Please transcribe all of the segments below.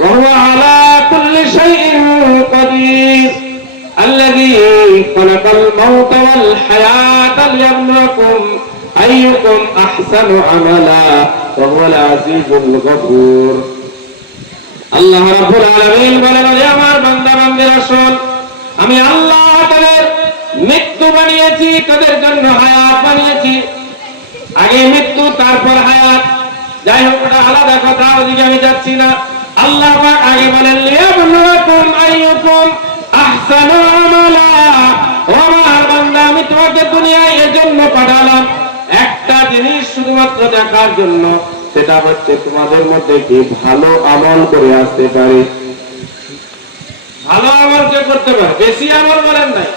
ওয়া হুয়া আলা কুল্লি শাইইন কাদির الذي خلق الموت والحياة ليبلوكم أيكم أحسن عملا وهو العزيز الغفور আল্লাহ রাব্বুল আলামিন বলেন, হে আমার বান্দা বান্দীরা শোন, আমি আল্লাহ তাদের মৃত্যু বানিয়েছি, তাদের জন্য হায়াত বানিয়েছি। আগে মৃত্যু তারপর হায়াত, যাই হোক ওটা আলাদা কথা, ওদিকে আমি যাচ্ছি না। আল্লাহ পাক আগে বলেন লিয়াবলুকুম আইয়ুকুম আহসানু আমালা। ও আমার বান্দা, আমি তোমাকে দুনিয়ায় এজন্য পাঠালাম একটা জিনিস শুধুমাত্র দেখার জন্য, সেটা হচ্ছে তোমাদের মধ্যে কি ভালো আমল করে আসতে পারে। ভালো আমল কে করতে পারে? বেশি আমল বলেন নাই,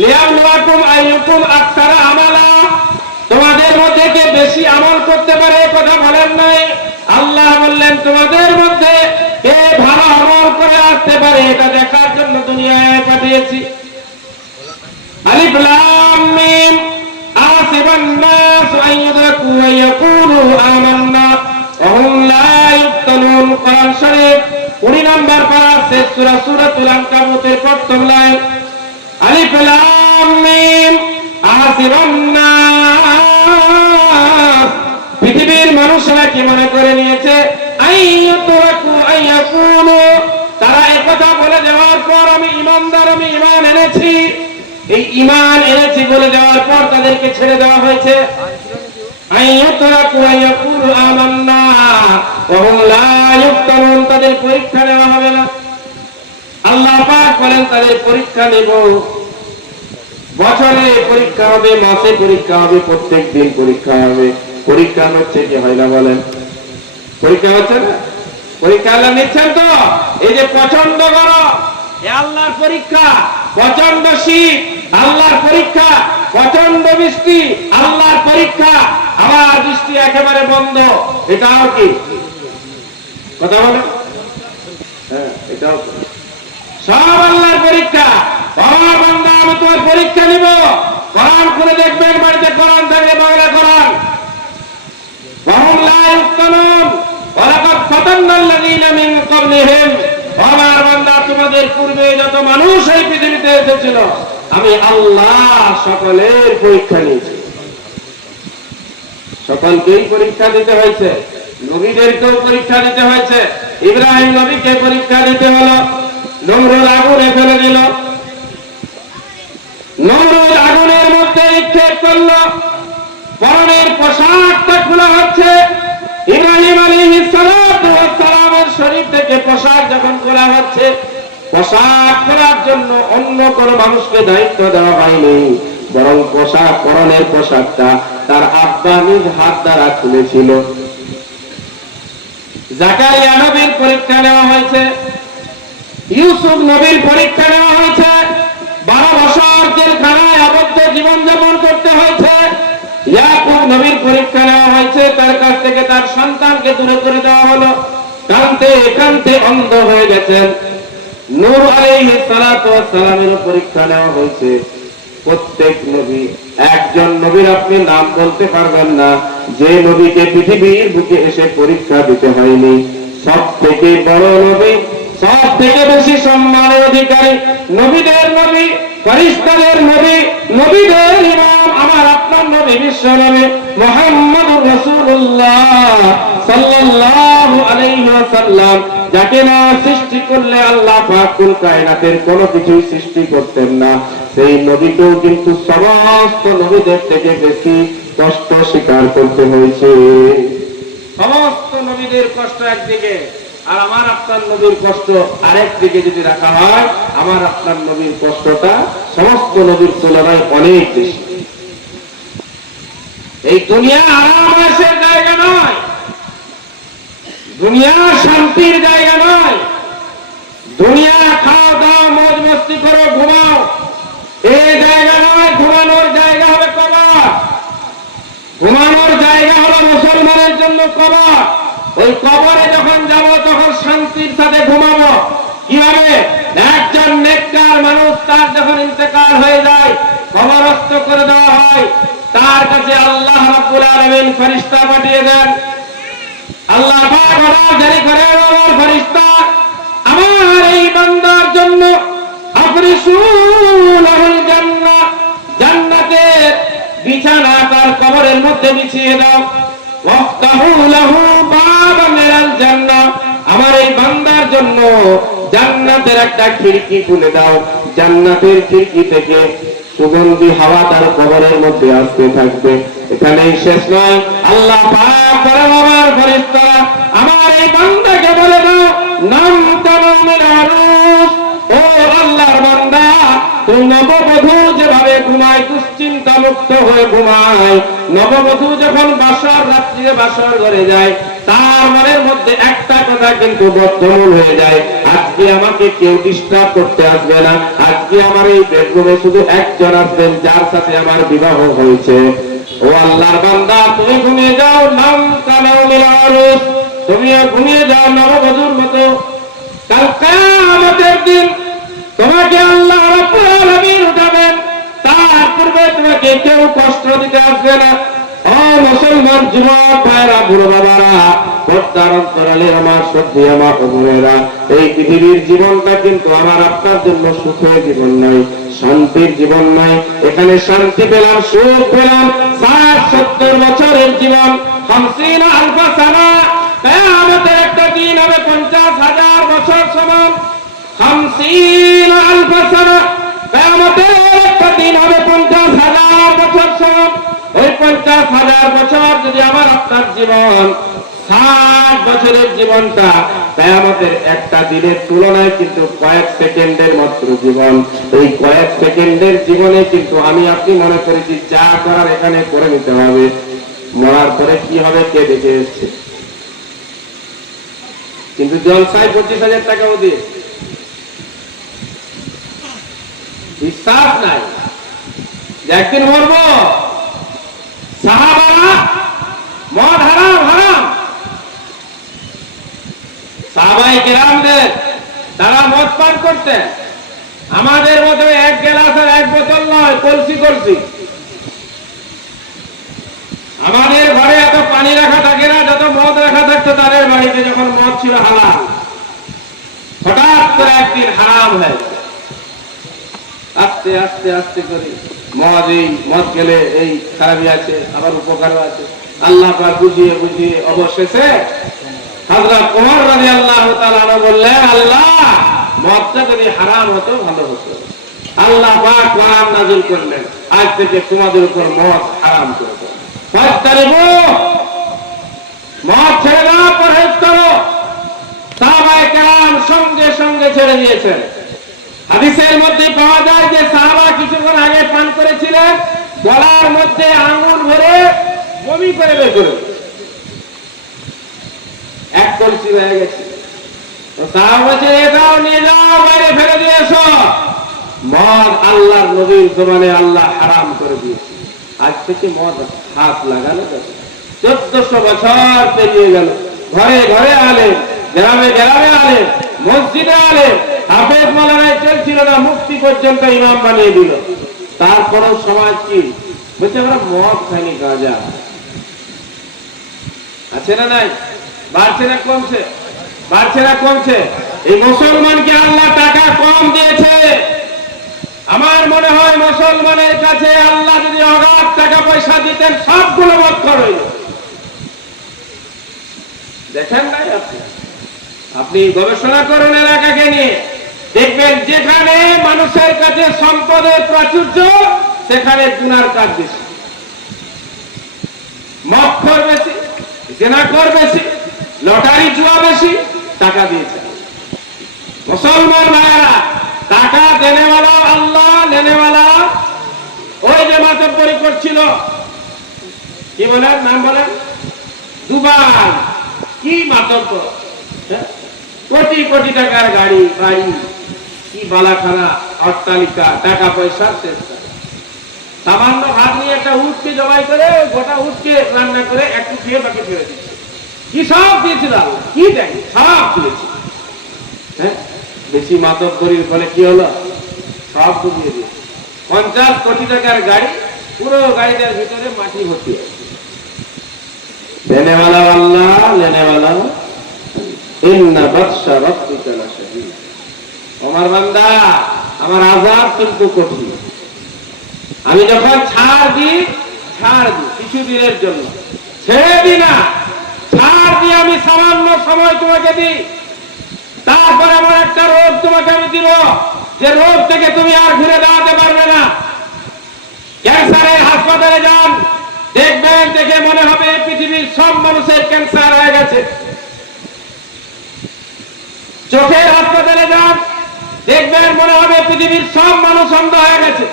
লিয়াবলুকুম আইয়ুকুম আকসারু আমালা, তোমাদের মধ্যে কে বেশি আমল করতে পারে কথা বলেন নাই। আল্লাহ বললেন তোমাদের মধ্যে কে ভালো আমল করে আসতে পারে এটা দেখার জন্য দুনিয়ায় পাঠিয়েছি। আলিফ লাম মিম আহসিবান নাস আন ইউদরাকু ওয়া ইয়াকুলু আমান্না ওয়া হুম লা ইফতানুন। কোরআন শরীফ 19 নম্বর পারা শেষ সূরা সূরাতুল আনকাবুতের প্রথম লাইন। আলিফ লাম মিম আহসিবান নাস, পৃথিবীর মানুষরা কি মনে করে নিয়েছে আইয়ুতরাকু আইয়াকুলু, তারা একথা বলে দেওয়ার পর আমি ইমানদার, আমি ঈমান এনেছি, এই ঈমান এনেছি বলে দেওয়ার পর তাদেরকে ছেড়ে দেওয়া হয়েছে। আইয়ুতরাকু আইয়াকুলু আমান্না ওয়া হুম লা ইফতানুন, তাদের পরীক্ষা নেওয়া হবে না। আল্লাহ পাক বলেন তাদের পরীক্ষা নেব, বছরে পরীক্ষা হবে, মাসে পরীক্ষা হবে, প্রত্যেক দিন পরীক্ষা হবে। পরীক্ষা হচ্ছে কি হয় না বলেন? পরীক্ষা হচ্ছে না? পরীক্ষা আল্লাহ নিচ্ছেন তো? এই যে প্রচন্ড গরম, এ আল্লাহর পরীক্ষা। প্রচন্ড শীত, আল্লাহর পরীক্ষা। প্রচন্ড বৃষ্টি, আল্লাহর পরীক্ষা। আবার বৃষ্টি একেবারে বন্ধ, এটাও কি কথা বলে? হ্যাঁ, এটাও সব আল্লাহর পরীক্ষা। বাবা বান্দা, আমি তোমার পরীক্ষা নিব। কোরআন খুলে দেখবেন, বাড়িতে কোরআন থাকলে বাংলা কোরআন। ওয়াহুম লা ইফতানুন ওয়া লাকাদ ফাতান্নাল্লাযীনা মিন ক্বাবলিহিম। আমার বান্দা, তোমাদের পূর্বে যত মানুষ এই পৃথিবীতে এসেছিল আমি আল্লাহ সকলের পরীক্ষা নিয়েছি। সকলকেই পরীক্ষা দিতে হয়েছে, নবীদেরকেও পরীক্ষা দিতে হয়েছে। ইব্রাহিম নবীকে পরীক্ষা দিতে হলো, নমরুদ আগুনে ফেলে দিল, নমরুদ আগুনের মধ্যে নিক্ষেপ করলো, পরনের পোশাকটা খোলা হচ্ছে। ইব্রাহিম আলাইহিস সালাতু ওয়াস সালামের শরীর থেকে পোশাক যখন খোলা হচ্ছে, পোশাক খোলার জন্য অন্য কোন মানুষকে দায়িত্ব দেওয়া হয়নি, বরং পোশাক, পরনের পোশাকটা তার আব্বা নিজ হাত দ্বারা খুলেছিল। জাকারিয়া নবীর পরীক্ষা নেওয়া হয়েছে, ইউসুফ নবীর পরীক্ষা নেওয়া হয়েছে, 12 বছর জেলখানায় আবদ্ধ জীবনযাপন করতে হয়েছে। ইয়াকুব নবীর পরীক্ষা নেওয়া হয়েছে, তার কাছ থেকে তার সন্তানকে দূরে করে দেওয়া হলো, কাঁদতে কাঁদতে অন্ধ হয়ে গেছেন। নূহ আলাইহিস সালাতু ওয়াস সালামের পরীক্ষা নেওয়া হয়েছে। প্রত্যেক নবী, একজন নবীর আপনি নাম বলতে পারবেন না যে নবীকে পৃথিবীর বুকে এসে পরীক্ষা দিতে হয়নি। সব থেকে বড় নবী, সব থেকে বেশি সম্মানের অধিকারী, নবীদের নবী, ফেরেশতাদের নবী, নবীদের ইমাম, আমার আপনার নবী বিশ্ব নবী মুহাম্মদুর রাসূলুল্লাহ সাল্লাল্লাহু আলাইহি ওয়াসাল্লাম, যাকে না সৃষ্টি করলে আল্লাহ পাক কুল কায়নাতের কোনো কিছুই সৃষ্টি করতেন না, সেই নবীকেও কিন্তু সমস্ত নবীদের থেকে বেশি কষ্ট স্বীকার করতে হয়েছে। সমস্ত নবীদের কষ্ট একদিকে, আর আমার আপনার নবীর কষ্ট আরেক দিকে যদি রাখা হয়, আমার আপনার নবীর কষ্টটা সমস্ত নবীর তুলনায় অনেক বেশি। এই দুনিয়া আরামের জায়গা নয়, দুনিয়া শান্তির জায়গা নয়। দুনিয়া খাও দাও মौज मस्ती করো ঘুমাও, এই জায়গা নয়। ঘুমানোর জায়গা হবে কবর, ঘুমানোর জায়গা হলো মুসলমানের জন্য কবর। ওই কবরে যখন যাব তখন শান্তির সাথে ঘুমাবো। কিভাবে? একজন নেককার মানুষ, তার যখন ইন্তেকাল হয়ে যায়, কবরস্থ করে দেওয়া হয়, তার কাছে আল্লাহ রাব্বুল আলামিন ফেরেশতা পাঠিয়ে দেন। আল্লাহ পাক অর্ডার জারি করেন, আমার ফেরেশতা মধ্যে বিছিয়ে দাও, ওয়াফতাহু লাহু বাবান মিনাল জান্নাহ, আমার এই বান্দার জন্য জান্নাতের একটা খিড়কি খুলে দাও, জান্নাতের খিড়কি থেকে সুগন্ধি হাওয়া তার কবরের মধ্যে আসতে থাকবে। এখানেই শেষ নয়, আল্লাহ পাক বলেন আমার ফেরেশতারা আমার এই বান্দাকে বলে দাও নাম তামামিল আরুস, ও আল্লাহর বান্দা তুমি নববধূ যেভাবে ঘুমায় দুশ্চিন্তা মুক্ত হয়ে ঘুমায়, নববধূ যখন বাসর রাত্রিতে বাসর ঘরে যায় তার মনের মধ্যে একটা কথা কিন্তু বদ্ধমূল হয়ে যায়, আজকে আমাকে কেউ ডিস্টার্ব করতে আসবে না, আজকে আমার এই বেডরুমে শুধু একজন আসবেন যার সাথে আমার বিবাহ হয়েছে। ও আল্লাহর বান্দা তুমি ঘুমিয়ে যাও নাম তামামিল আরুস, তুমিও ঘুমিয়ে যাও নববধূর মতো। কাল কিয়ামতের দিন তোমাকে আল্লাহ রাব্বুল আলামিন উঠাবেন, তার পূর্বে তোমাকে কেউ কষ্ট দিতে আসবে না। ও মুসলমান যুবক ভাইরা, বুড়ো বাবারা, পর্দার অন্তরালে আমার শ্রদ্ধেয় মা ও বোনেরা, এই পৃথিবীর জীবনটা কিন্তু আমার আপনার জন্য সুখের জীবন নয়, শান্তির জীবন নয়। এখানে শান্তি পেলাম, সুখ পেলাম 60-70 বছরের জীবন, 50 আলফা সানা। কিয়ামতের একটা দিন হবে 50,000 বছর সমান, 50 আলফা সানা। কিয়ামতের একটা দিন হবে 50,000 বছর সমান। ওই 50,000 বছর যদি আমার আপনার জীবন 60 বছরের জীবনটা কিয়ামতের একটা দিনের তুলনায় কিন্তু কয়েক সেকেন্ডের মাত্র জীবন। এই কয়েক সেকেন্ডের জীবনে কিন্তু আমি আপনি মনে করেছি যা করার এখানে করে নিতে হবে, মরার পরে কি হবে কে দেখে এসছে। কিন্তু জলসায় 25,000 টাকাও দিয়ে বিশ্বাস নাই যে একদিন মরবো। সাহাবারা মদ হারাম হারাম, সাহাবায়ে কেরামদের তারা মদ পান করতেন, আমাদের মতো এক গ্লাস আর এক বোতল নয়, কলসি কলসি। আমাদের ঘরে এত পানি রাখা থাকে না যত মদ রাখা থাকতো তাদের বাড়িতে, যখন মদ ছিল হালাল। হঠাৎ করে একদিন হারাম হয়, আস্তে আস্তে আস্তে করে মদ গেলে এই খারাপই আছে আবার উপকারও আছে। আল্লাহ পাক বুঝিয়ে বুঝিয়ে অবশেষে হযরত ওমর রাদিয়াল্লাহু তাআলা বললেন, আল্লাহ মদটা যদি হারাম হতো ভালো হতো। আল্লাহ পাক কোরআন নাযিল করলেন, আজ থেকে তোমাদের উপর মদ হারাম করে দেব, ফাস্তারিবু, মদ ছেড়ে দাও, পরহেজ করো। সাহাবায়ে কেরাম সঙ্গে সঙ্গে ছেড়ে দিয়েছেন। হাদিসের মধ্যে পাওয়া যায় যে সাহাবা কিছুক্ষণ আগে পান করেছিলেন, গলার মধ্যে আঙ্গুল ভরে বমি করে বের করে এক কলসি হয়ে গেছে। তো সাহাবা বলছে এটাও নিয়ে যাও, বাইরে ফেলে দিয়ে এসো। মদ আল্লাহর নবীর জমানে আল্লাহ হারাম করে দিয়েছে, আজ থেকে মদ হাত লাগানো যাবে। 1400 বছর পেরিয়ে গেল, ঘরে ঘরে আলেম, গ্রামে গ্রামে আলেম, মসজিদে আলেম, হাফেজ মাওলানায় চলছিল না, মুফতি পর্যন্ত ইমাম বানিয়ে দিল। তারপরেও সমাজ কি বলছে, আমরা মদ খাইনি, গাঁজা আছে না নাই, বাড়ছে না কমছে, বাড়ছে না কমছে। এই মুসলমানকে আল্লাহ টাকা কম দিয়েছে। আমার মনে হয় মুসলমানের কাছে আল্লাহ যদি অগাধ টাকা পয়সা দিতেন সবগুলো মদ খরচ। দেখেন নাই আপনি গবেষণা করুন এলাকাকে নিয়ে, দেখবেন যেখানে মানুষের কাছে সম্পদের প্রাচুর্য সেখানে গুনার কাজ বেশি, মদখোর বেশি, জেনাখোর বেশি, লটারি জুয়া বেশি, টাকা দিয়েছে। মুসলমান ভাইয়েরা, টাকা দেনেওয়ালা আল্লাহ, লেনেওয়ালা ওই যে মাতব্বরি করছিল, কি বলেন নাম বলেন, দুবাই, কি মাতব্বর, কোটি কোটি টাকার গাড়ি বাড়ি, কি বালাখানা অট্টালিকা, টাকা পয়সা শেষ। সামান্য ভাত নিয়ে একটা উটকে জবাই করে গোটা উটকে রান্না করে একটু খেয়ে বাকি ফেলে দিচ্ছে। কি সব দিয়েছিল, কি দেয়, সব দিয়েছে। হ্যাঁ, বেশি মাতব্বরির ফলে কি হলো, সব দিয়ে দিয়েছে। 50 কোটি টাকার গাড়ি, পুরো গাড়িটার ভিতরে মাটি ভর্তি আছে। দেনেওয়ালা আল্লাহ, লেনেওয়ালা ইন্না বাতশা রাব্বিকা লাশাদীদ। আমার বান্দা, আমার আযাব কিন্তু কঠিন। আমি যখন ছাড় দিই ছাড় দিই কিছুদিনের জন্য, ছেড়ে দিই না, ছাড় দিয়ে আমি সামান্য সময় তোমাকে দিই, তারপরে আমার একটা রোগ তোমাকে আমি দিব, যে রোগ থেকে তুমি আর ঘুরে দাঁড়াতে পারবে না। ক্যান্সারের হাসপাতালে যান, দেখবেন দেখে মনে হবে পৃথিবীর সব মানুষের ক্যান্সার হয়ে গেছে। চোখের হাসপাতালে যান, দেখবেন মনে হবে পৃথিবীর সব মানুষ অন্ধ হয়ে গেছে,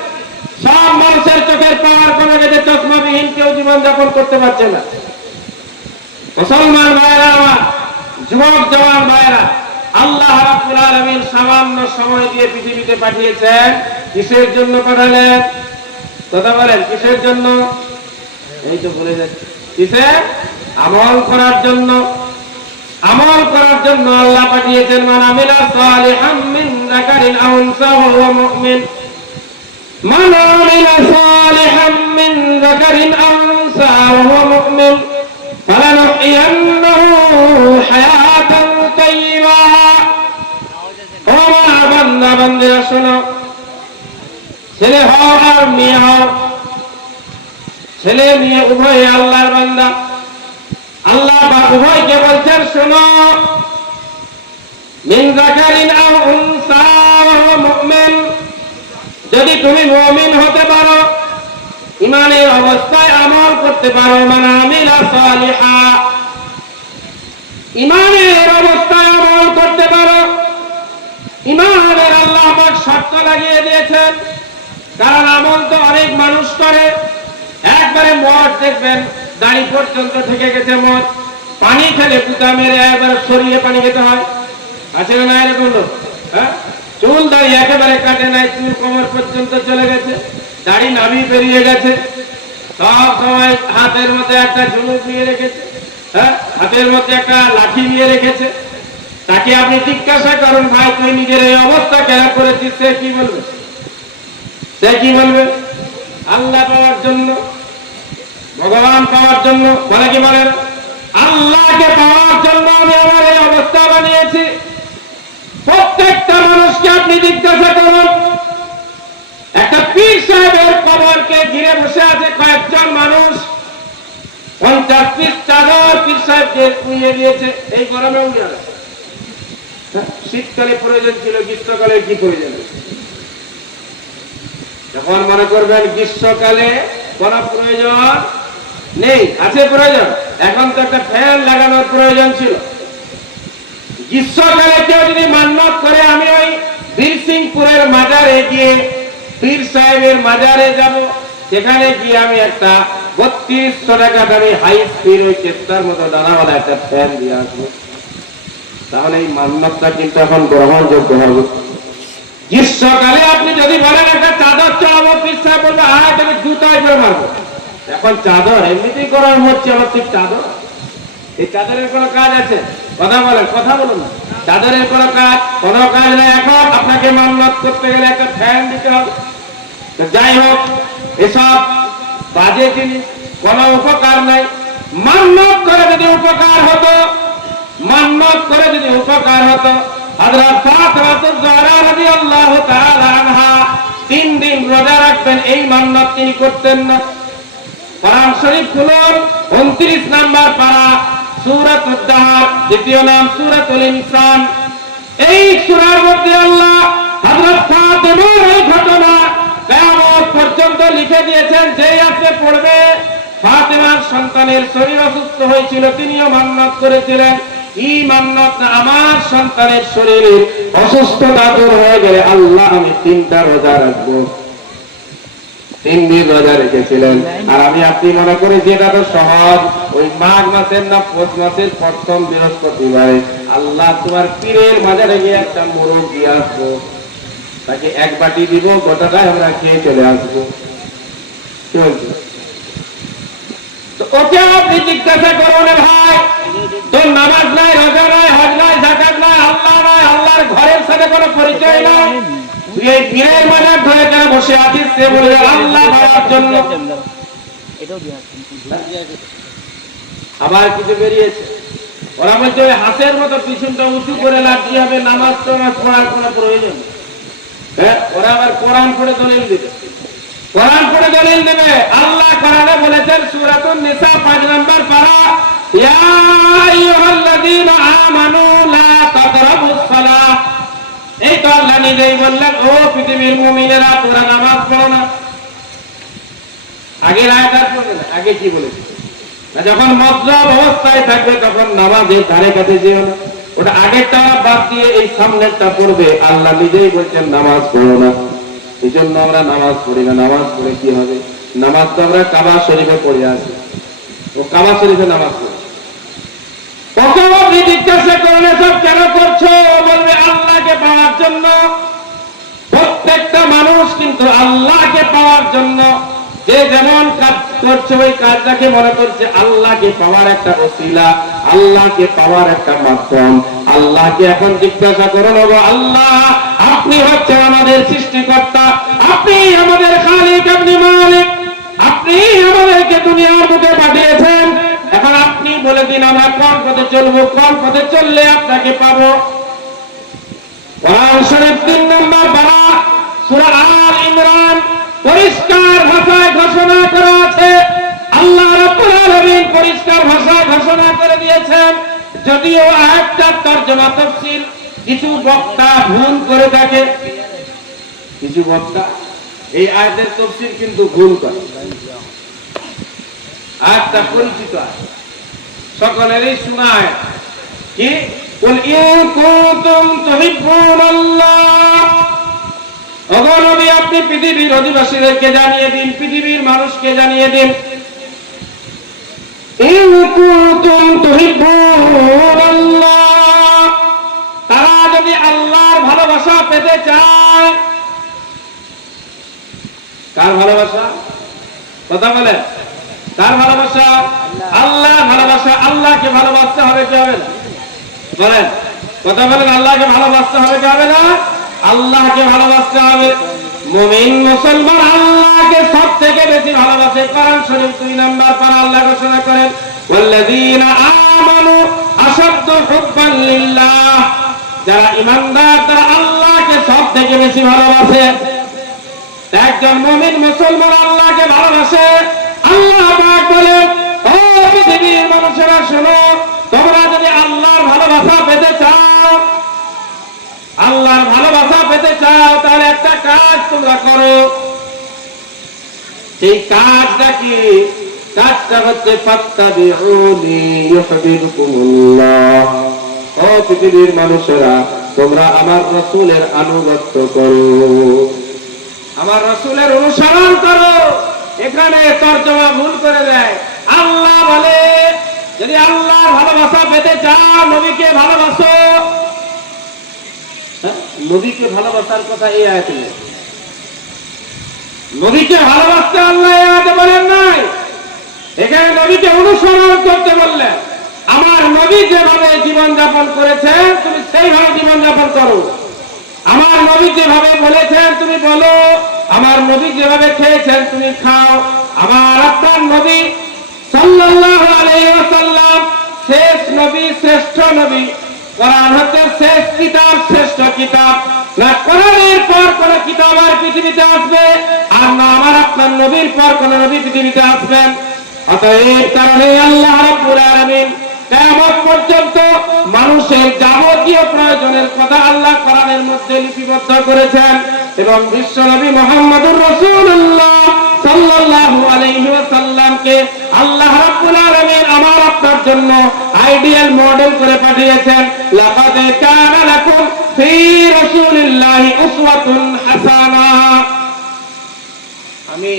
সব মানুষের চোখের পাওয়ার কমে গেছে, চশমাবিহীন কেউ জীবনযাপন করতে পারছে না। মুসলমান ভাইয়েরা আমার, যুবক জওয়ান ভাইয়েরা, আল্লাহ রাব্বুল আলামিন সামান্য সময় দিয়ে পৃথিবীতে পাঠিয়েছেন, কিসের জন্য পাঠালেন? কথা বলেন, কিসের জন্য? এই তো বলে যাচ্ছে, কিসের? আমল করার জন্য। আমল করার জন্য আল্লাহ পাঠিয়েছেন। মান আমিলা সালিহাম মিন যাকারিন আও উনসা ওয়া হুয়া মুমিন, মান আমিলা সালিহাম মিন যাকারিন আও উনসা ওয়া হুয়া মুমিন ফালানুহইয়ান্নাহু হায়াতান তাইয়্যিবা। ও আমার বান্দা বান্দীরা শোনো, ছেলে হও আর মেয়ে হও, ছেলে মেয়ে উভয় আল্লাহর বান্দা। আল্লাহ উভয়কে বলছেন, শোনো, মিন যাকারিন আও উনসা ওয়া হুয়া মুমিন, যদি তুমি মুমিন হতে পারো, ইমানের অবস্থায় আমল করতে পারো, মান আমিলা সালিহা, ইমানের অবস্থায় আমল করতে পারো। ইমানের আল্লাহ পাক শর্ত লাগিয়ে দিয়েছেন, কারণ আমল তো অনেক মানুষ করে, একবারে মদ দেখবেন দাড়ি পর্যন্ত থেকে গেছে মদ, পানি খেলে পুতা মেরে একবার সরিয়ে পানি খেতে হয়, আছে না এরকম লোক? হ্যাঁ, চুল দাড়ি একেবারে কাটে নাই, চুল কোমর পর্যন্ত চলে গেছে, দাড়ি নামি বেরিয়ে গেছে, সব সময় হাতের মধ্যে একটা ঝুনুক নিয়ে রেখেছে, হ্যাঁ, হাতের মধ্যে একটা লাঠি নিয়ে রেখেছে। তাকে আপনি জিজ্ঞাসা করুন, ভাই তুই নিজের এই অবস্থা কেন করেছিস? সে কি বলবে? সে কি বলবে? আল্লাহ পাওয়ার জন্য, ভগবান পাওয়ার জন্য, বলে কি বলেন? আল্লাহকে পাওয়ার জন্য আমি আমার এই অবস্থা বানিয়েছি। প্রত্যেকটা মানুষকে আপনি জিজ্ঞাসা করুন, একটা পীর সাহেবের কবরকে ঘিরে বসে আছে কয়েকজন মানুষ, 50 পিস চাদর পীর সাহেবকে উড়িয়ে দিয়েছে। এই গরমে উড়িয়ে আছে, শীতকালে প্রয়োজন ছিল, গ্রীষ্মকালে কি প্রয়োজন? যখন মনে করবেন গ্রীষ্মকালে কোন প্রয়োজন নেই, আছে প্রয়োজন, এখন তো একটা ফ্যান লাগানোর প্রয়োজন ছিল। গ্রীষ্মকালে কেউ যদি মান্যত করে আমি ওই বীরসিংপুরের মাজারে গিয়ে পীর সাহেবের মাজারে যাব, সেখানে গিয়ে আমি একটা 3200 টাকা দামি হাই স্পিড ওই চেষ্টার মতো দানাওয়ালা একটা ফ্যান দিয়ে আসবো, তাহলে এই মান্যতটা কিন্তু এখন গ্রহণযোগ্য হবে। গ্রীষ্মকালে আপনি যদি বলেন একটা চাদর চাওয়াবো, পীর সাহেব বলবে আয় তুমি জুতায় করে মারবো। এখন চাদর এমনিতেই গরম হচ্ছে, আমার ঠিক চাদর, এই চাদরের কোনো কাজ আছে? কথা বলেন, কথা বলুন না, চাদরের কোনো কাজ নেই। এখন আপনাকে মান্যত করতে গেলে একটা ফ্যান দিতে হবে। যাই হোক, এসব বাজে জিনিস, কোনো উপকার নাই। মান্যত করে যদি উপকার হতো, মান্যত করে যদি উপকার হতো, হযরত ফাতিমা যাহরা রাদিয়াল্লাহু তাআলা আনহা 3 দিন রোজা রাখবেন, এই মান্যত তিনি করতেন না। কোরআন শরীফ খুলুন, 29 নাম্বার পারা, সূরাতুদ দাহর, দ্বিতীয় নাম সূরাতুল ইনসান। এই সূরার মধ্যে আল্লাহ হযরত ফাতিমার এই ঘটনা কিয়ামত পর্যন্ত লিখে দিয়েছেন। যেই আজকে পড়বে, ফাতিমার সন্তানের শরীর অসুস্থ হয়েছিল, তিনিও মান্যত করেছিলেন, এই মান্যত আমার সন্তানের শরীরে অসুস্থতা দূর হয়ে গেলে আল্লাহ আমি 3টা রোজা রাখবো। 3 দিন রোজা রেখেছিলেন। আর আমি আপনি মনে করি যে এটা তো সহজ, ওই মাঘ মাসের না পৌষ মাসের প্রথম বৃহস্পতিবারে আল্লাহ তোমার পীরের মাজারে গিয়ে একটা মোরগ দিয়ে আসবো, তাকে 1 বাটি দিব, গোটাটাই আমরা খেয়ে চলে আসবো। কি বলছি? তো ওকে আপনি জিজ্ঞাসা করুন, ভাই তোর নামাজ নাই, রোজা নাই, হজ নাই, যাকাত নাই, আল্লাহ নাই, আল্লাহর ঘরের সাথে কোনো পরিচয় নাই, তুই এই পীরের মাজার ধরে কেন বসে আছিস? সে বলবে আল্লাহ পাওয়ার জন্য। আবার কিছু বেরিয়েছে, ওরা বলছে ওই হাঁসের মতো পিছনটা উঁচু করে লাঠি হবে, নামাজ তো আমার পড়ার কোনো প্রয়োজন। হ্যাঁ, ওরা আবার কোরআন পড়ে দলিল দিবে, কোরআন পড়ে দলিল দেবে। আল্লাহ কোরআনে বলেছেন সূরাতুন নিসা 5 নম্বর পারা, ইয়া আইয়ুহাল্লাযীনা আমানু লা তাকরাবুস সালাহ। এই তো আল্লাহ নিজেই বললেন, ও পৃথিবীর মুমিনেরা তোমরা নামাজ পড়ো না। আগের আয়াত পড়বে না, আগে কি বলেছে? যখন মজলুম অবস্থায় থাকবে তখন নামাজের ধারে কাছে যেও না। ওটা আগেরটা বাদ দিয়ে এই সামনেরটা পড়বে। আল্লাহ নিজেই বলছেন নামাজ পড়ো না। এই জন্য আমরা নামাজ পড়ি না। নামাজ পড়ে কি হবে? নামাজ তো আমরা কাবা শরীফে পড়ে আছি, ও কাবা শরীফে নামাজ পড়ে। ওকে আপনি জিজ্ঞাসা করলে সব কেন করছো? বলবে আল্লাহকে পাওয়ার জন্য। প্রত্যেকটা মানুষ কিন্তু আল্লাহকে পাওয়ার জন্য যে যেমন কাজ করছে ওই কাজটাকে মনে করছে আল্লাহকে পাওয়ার একটা ওসিলা, আল্লাহকে পাওয়ার একটা মাধ্যম। আল্লাহকে এখন জিজ্ঞাসা করুন, ওগো আল্লাহ, আপনি হচ্ছেন আমাদের সৃষ্টিকর্তা, আপনি আমাদের খালিক, আপনি মালিক, আপনি আমাদেরকে দুনিয়ার বুকে পাঠিয়েছেন। এখন আপনি বলে দিন আমরা কোন পথে চলবো, কোন পথে চললে আপনাকে পাবো। কোরআন শরীফ 3 নম্বর পারা সূরা আল ইমরান পরিষ্কার ভাষায় ঘোষণা করা আছে। আল্লাহ রাব্বুল আলামিন পরিষ্কার ভাষায় ঘোষণা করে দিয়েছেন। যদিও আয়াতটার তরজমা তাফসীর কিছু বক্তা ভুল করে থাকে, কিছু বক্তা এই আয়াতের তাফসীর কিন্তু ভুল করে। আয়াতটা পরিচিত আয়াত, সকলেরই শোনা আয়াত। কি? কুল ইন কুনতুম তুহিব্বুনাল্লাহ। ওগো নবী, আপনি পৃথিবীর অধিবাসীদেরকে জানিয়ে দিন, পৃথিবীর মানুষকে জানিয়ে দিন, ইন কুনতুম তুহিব্বুনাল্লাহ, তারা যদি আল্লাহর ভালোবাসা পেতে চায়। কার ভালোবাসা? কথা বলেন, কার ভালোবাসা? আল্লাহর ভালোবাসা। আল্লাহকে ভালোবাসতে হবে কি হবে না? বলেন, কথা বলেন, আল্লাহকে ভালোবাসতে হবে কি হবে না? আল্লাহকে ভালোবাসতে হবে। মুমিন মুসলমান আল্লাহকে সব থেকে বেশি ভালোবাসে। কোরআন শরীফ 2 নম্বর পারা আল্লাহ ঘোষণা করেন, ওয়াল্লাযীনা আমানু আশাদ্দু হুব্বান লিল্লাহ, যারা ঈমানদার তারা আল্লাহকে সব থেকে বেশি ভালোবাসে। একজন মুমিন মুসলমান আল্লাহকে ভালোবাসে। আল্লাহ পাক বলেন, ও পৃথিবীর মানুষেরা শোনো, তোমরা যদি আল্লাহর ভালোবাসা পেতে চাও, আল্লাহর ভালোবাসা পেতে চাও, তাহলে একটা কাজ তোমরা করো। সেই কাজটা কি? কাজটা হচ্ছে ফাত্তাবিউনি ইউহিব্বুকুমুল্লাহ। ও পৃথিবীর মানুষেরা, তোমরা আমার রাসূলের আনুগত্য করো, আমার রাসূলের অনুসরণ করো। এখানে তরজমা ভুল করে দেয়। আল্লাহ বলে যদি আল্লাহর ভালোবাসা পেতে চাও নবীকে ভালোবাসো। নবীকে ভালোবাসার কথা এই আয়াতে নেই। নবীকে ভালোবাসতে আল্লাহ এই আয়াতে বলেন নাই, এখানে নবীকে অনুসরণ করতে বললেন। আমার নবী যেভাবে জীবনযাপন করেছেন তুমি সেইভাবে জীবনযাপন করো। আমার নবী যেভাবে বলেছেন তুমি বলো, আমার নবী যেভাবে খেয়েছেন তুমি খাও। আমার আপনার নবী সাল্লাল্লাহু আলাইহি ওয়াসাল্লাম শেষ নবী, শ্রেষ্ঠ নবী। কোরআন হচ্ছে শেষ কিতাব, শ্রেষ্ঠ কিতাব। না কোরআনের পর কোন কিতাব আর পৃথিবীতে আসবে, আর না আমার আপনার নবীর পর কোন নবী পৃথিবীতে আসবেন। অতএব কারণে আল্লাহ রাব্বুল আলামিন কিয়ামত পর্যন্ত মানুষের যাবতীয় প্রয়োজনের কথা আল্লাহ কোরআনের মধ্যে লিপিবদ্ধ করেছেন। এবং বিশ্ব নবী মুহাম্মদুর রাসূলুল্লাহ সাল্লাল্লাহু আলাইহি ওয়াসাল্লামকে আল্লাহ রাব্বুল আলামিন আমার আপনার জন্য আইডিয়াল মডেল করে পাঠিয়েছেন। লাকাদ কানা লাকুম ফি রাসূলিল্লাহি উসওয়াতুন হাসানাহ। আমি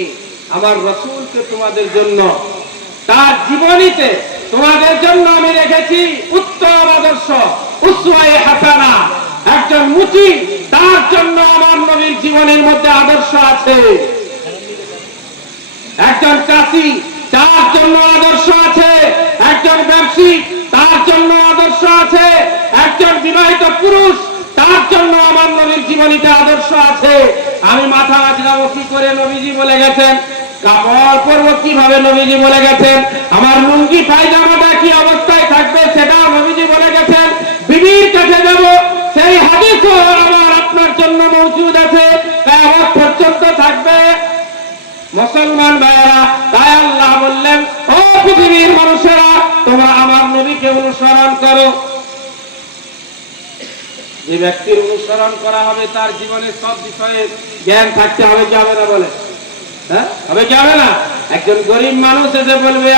আমার রাসূলকে তোমাদের জন্য তার জীবনীতে তোমাদের জন্য আমি রেখেছি উত্তম আদর্শ, উসওয়ায়ে হাসানা। একজন মুচি তার জন্য আমার নবীর জীবনের মধ্যে আদর্শ আছে। একজন চাষী তার জন্য আদর্শ আছে। একজন ব্যবসায়ী তার জন্য আদর্শ আছে। একজন বিবাহিত পুরুষ তার জন্য আমার নবীর জীবনীতে আদর্শ আছে। আমি মাথা আজরাবো কি করে নবীজি বলে গেছেন, কাপড় পরবো কিভাবে নবীজি বলে গেছেন, আমার লুঙ্গি পায়জামাটা কি অবস্থায় থাকবে সেটাও নবীজি বলে গেছেন। বিবির কাছে যাব সেই হাদিসও আমার আপনার জন্য মওজুদ আছে, কিয়ামত পর্যন্ত থাকবে। মুসলমান ভাইরা, তাই আল্লাহ বললেন, ও পৃথিবীর মানুষেরা, তোমরা আমার নবীকে অনুসরণ করো। যে ব্যক্তির অনুসরণ করা হবে তার জীবনে সব বিষয়ে জ্ঞান থাকতে হবে, কি হবে না বলে? হ্যাঁ, হবে কি হবে না? একজন গরিব মানুষ এসে বলবে,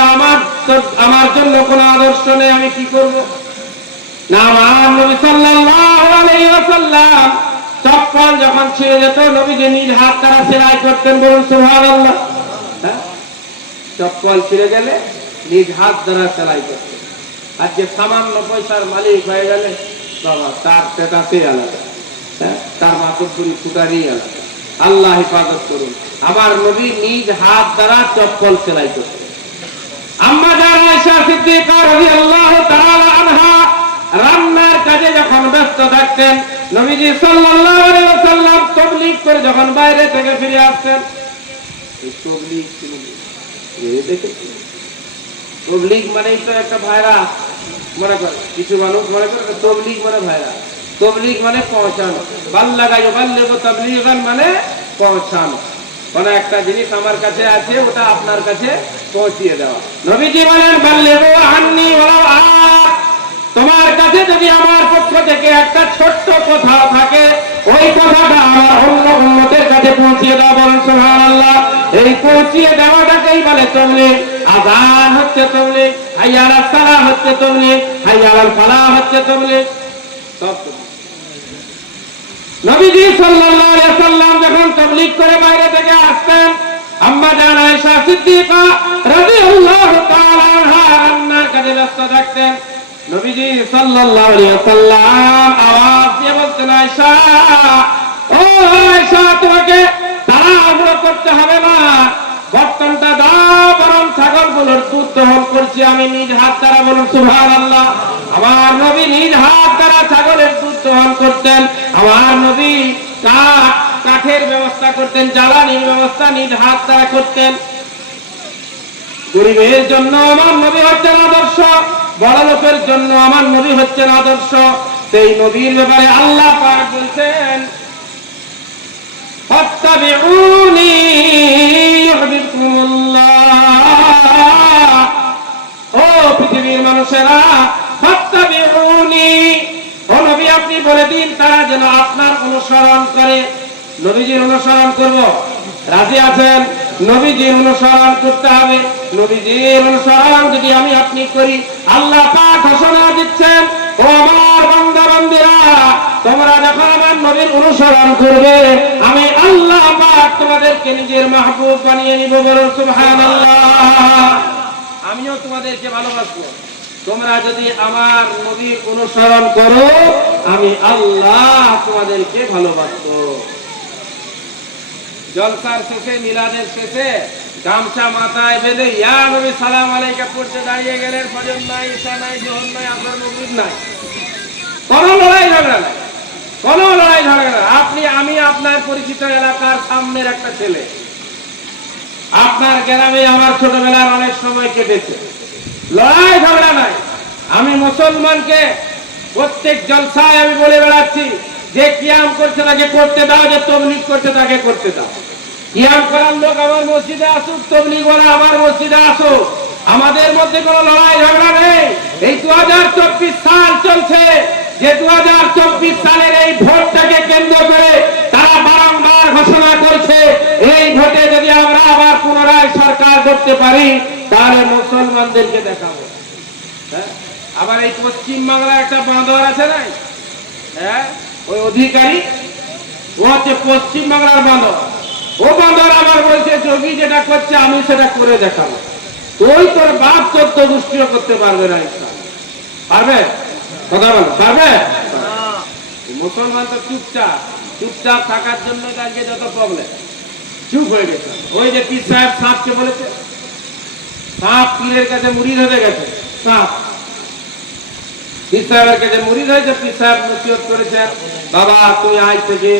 আমার জন্য কোনো আদর্শ নেই, আমি কি করব? না, আমার নবী সাল্লাল্লাহু আলাইহি ওয়াসাল্লাম চপ্পল যখন ছিঁড়ে যেত, নবীজি নিজ হাত দ্বারা সেলাই করতেন, বলুন সুবহানাল্লাহ। হ্যাঁ, চপ্পল ছিঁড়ে গেলে নিজ হাত দ্বারা সেলাই করতেন। আর যে সামান্য পয়সার মালিক হয়ে গেলে বাবা, তার স্ট্যাটাসই আলাদা, হ্যাঁ, তার মাতব্বরি ফুটারই আলাদা। আল্লাহ হেফাজত করুন। আমার নবী নিজ হাত দ্বারা চপ্পল সেলাই করতেন। আম্মা জান আয়েশা সিদ্দিকা রাদিয়াল্লাহু তাআলা আনহা রান্নার কাজে যখন ব্যস্ত থাকতেন, নবীজি সাল্লাল্লাহু আলাইহি ওয়াসাল্লাম তাবলীগ করে যখন বাইরে থেকে ফিরে আসতেন, এই তাবলীগ তাবলীগ মানেই তো একটা ভাইরাস মনে করে, কিছু মানুষ মনে করে তাবলীগ মানে ভাইরাস। তাবলীগ মানে পৌঁছানো, বাল্লাগা ইউবাল্লিগু তাবলীগান মানে পৌঁছানো। কোন একটা জিনিস আমার কাছে আছে, ওটা আপনার কাছে পৌঁছিয়ে দেওয়া। নবীজি বলেন, বাল্লিগু আন্নী ওয়ালাউ আয়া, তোমার কাছে যদি আমার পক্ষ থেকে একটা ছোট্ট কথা থাকে, ওই কথাটা আমার অন্য উম্মতের কাছে পৌঁছিয়ে দাও, বলেন সুবহানাল্লাহ। এই পৌঁছিয়ে দেওয়াটাকেই বলে তাবলীগ। আযান হচ্ছে তাবলীগ, হাইয়া আলাস সালাহ হচ্ছে তাবলীগ, হাইয়া আলাল ফালাহ হচ্ছে তাবলীগ। সব নবীজি সাল্লাল্লাহু আলাইহি ওয়াসাল্লাম যখন তাবলীগ করে বাইরে থেকে আসতেন, আম্মা জান আয়েশা সিদ্দিকা রাদিয়াল্লাহু তাআলা আনহা রান্নার কাজে ব্যস্ত থাকতেন। নবীজি সাল্লাল্লাহু আলাইহি ওয়াসাল্লাম আওয়াজ দিয়ে বলতেন, আয়েশা, ও আয়েশা, তোমাকে তাড়াহুড়ো করতে হবে না, বর্তনটা দাও, বরং ছাগলগুলোর দুধ দহন করছি আমি নিজ হাত দ্বারা, বলুন সুবহানাল্লাহ। আমার নবী নিজ হাত দ্বারা ছাগলের দুধ দহন করতেন। আমার নবী কাঠের ব্যবস্থা করতেন, জ্বালানির ব্যবস্থা নিজ হাত দ্বারা করতেন। গরিবের জন্য আমার নবী হচ্ছেন আদর্শ, বড় লোকের জন্য আমার নবী হচ্ছেন আদর্শ। সেই নবীর ব্যাপারে আল্লাহ পাক বলছেন, ফাত্তাবিউনি ইউহিব্বুকুমুল্লাহ। ও পৃথিবীর মানুষেরা, ফাত্তাবিউনি, ও নবী আপনি বলে দিন তারা যেন আপনার অনুসরণ করে। নবীজির অনুসরণ করব, রাজি আছেন? নবীজির অনুসরণ করতে হবে। নবীজির অনুসরণ যদি আমি আপনি করি, আল্লাহ পাক ঘোষণা দিচ্ছেন, ও আমার বান্দা বান্দীরা, তোমরা যখন আমার নবীর অনুসরণ করবে, আমি আল্লাহ পাক তোমাদেরকে নিজের মাহবুব বানিয়ে নিব, বলুন সুবহানাল্লাহ। আমিও তোমাদেরকে ভালোবাসবো। তোমরা যদি আমার নবীর অনুসরণ করো, আমি আল্লাহ তোমাদেরকে ভালোবাসবো। জলসার শেষে, মিলাদের শেষে গামছা মাথায় বেঁধে ইয়া নবী সালাম আলাইকা পড়তে দাঁড়িয়ে গেলেন, ফজর নাই, ঈশা নাই, যোহর নাই, আসর মাগরিব নাই, কোনো লড়াই ঝগড়া নাই, কোনো লড়াই ঝগড়া নাই। আমি আপনার পরিচিত এলাকার সামনের একটা ছেলে, আপনার গ্রামে আমার ছোটবেলার অনেক সময় কেটেছে, লড়াই ঝগড়া নাই। আমি মুসলমানকে প্রত্যেক জলসায় আমি বলে বেড়াচ্ছি, যে কিয়াম করছে তাকে করতে দাও, যে তাবলীগ করছে তাকে করতে দাও। কিয়াম করার লোক আমার মসজিদে আসুক, তাবলীগ ওরা আমার মসজিদে আসুক, আমাদের মধ্যে কোনো লড়াই ঝগড়া নেই। এই 2024 সাল চলছে, যে 2024 সালের এই ভোটটাকে কেন্দ্র করে তারা বারংবার ঘোষণা করছে, এই ভোটে যদি আমরা আবার পুনরায় সরকার করতে পারি, তাহলে মুসলমানদেরকে দেখাবো। হ্যাঁ, আবার এই পশ্চিম বাংলায় একটা বাঁদর আছে নাই, হ্যাঁ, ওই অধিকারী, ও হচ্ছে পশ্চিম বাংলার বাঁদর। ও বাঁদর আবার বলছে, যোগী যেটা করছে আমি সেটা করে দেখাবো। তুই তোর বাপ 14 গোষ্ঠীও করতে পারবে না, পারবে? কথা বল, পারবে? মুসলমান তো চুপচাপ, চুপচাপ থাকার জন্য আজকে যত প্রবলেম, চুপ হয়ে গেছে। ওই যে পীর সাহেব সাপকে বলেছে, সাপ পীরের কাছে মুরিদ হয়ে গেছে, সাপ পীর সাহেবের কাছে মুরিদ হয়েছে। পীর সাহেব নসিহত করেছেন, বাবা তুই আজ থেকে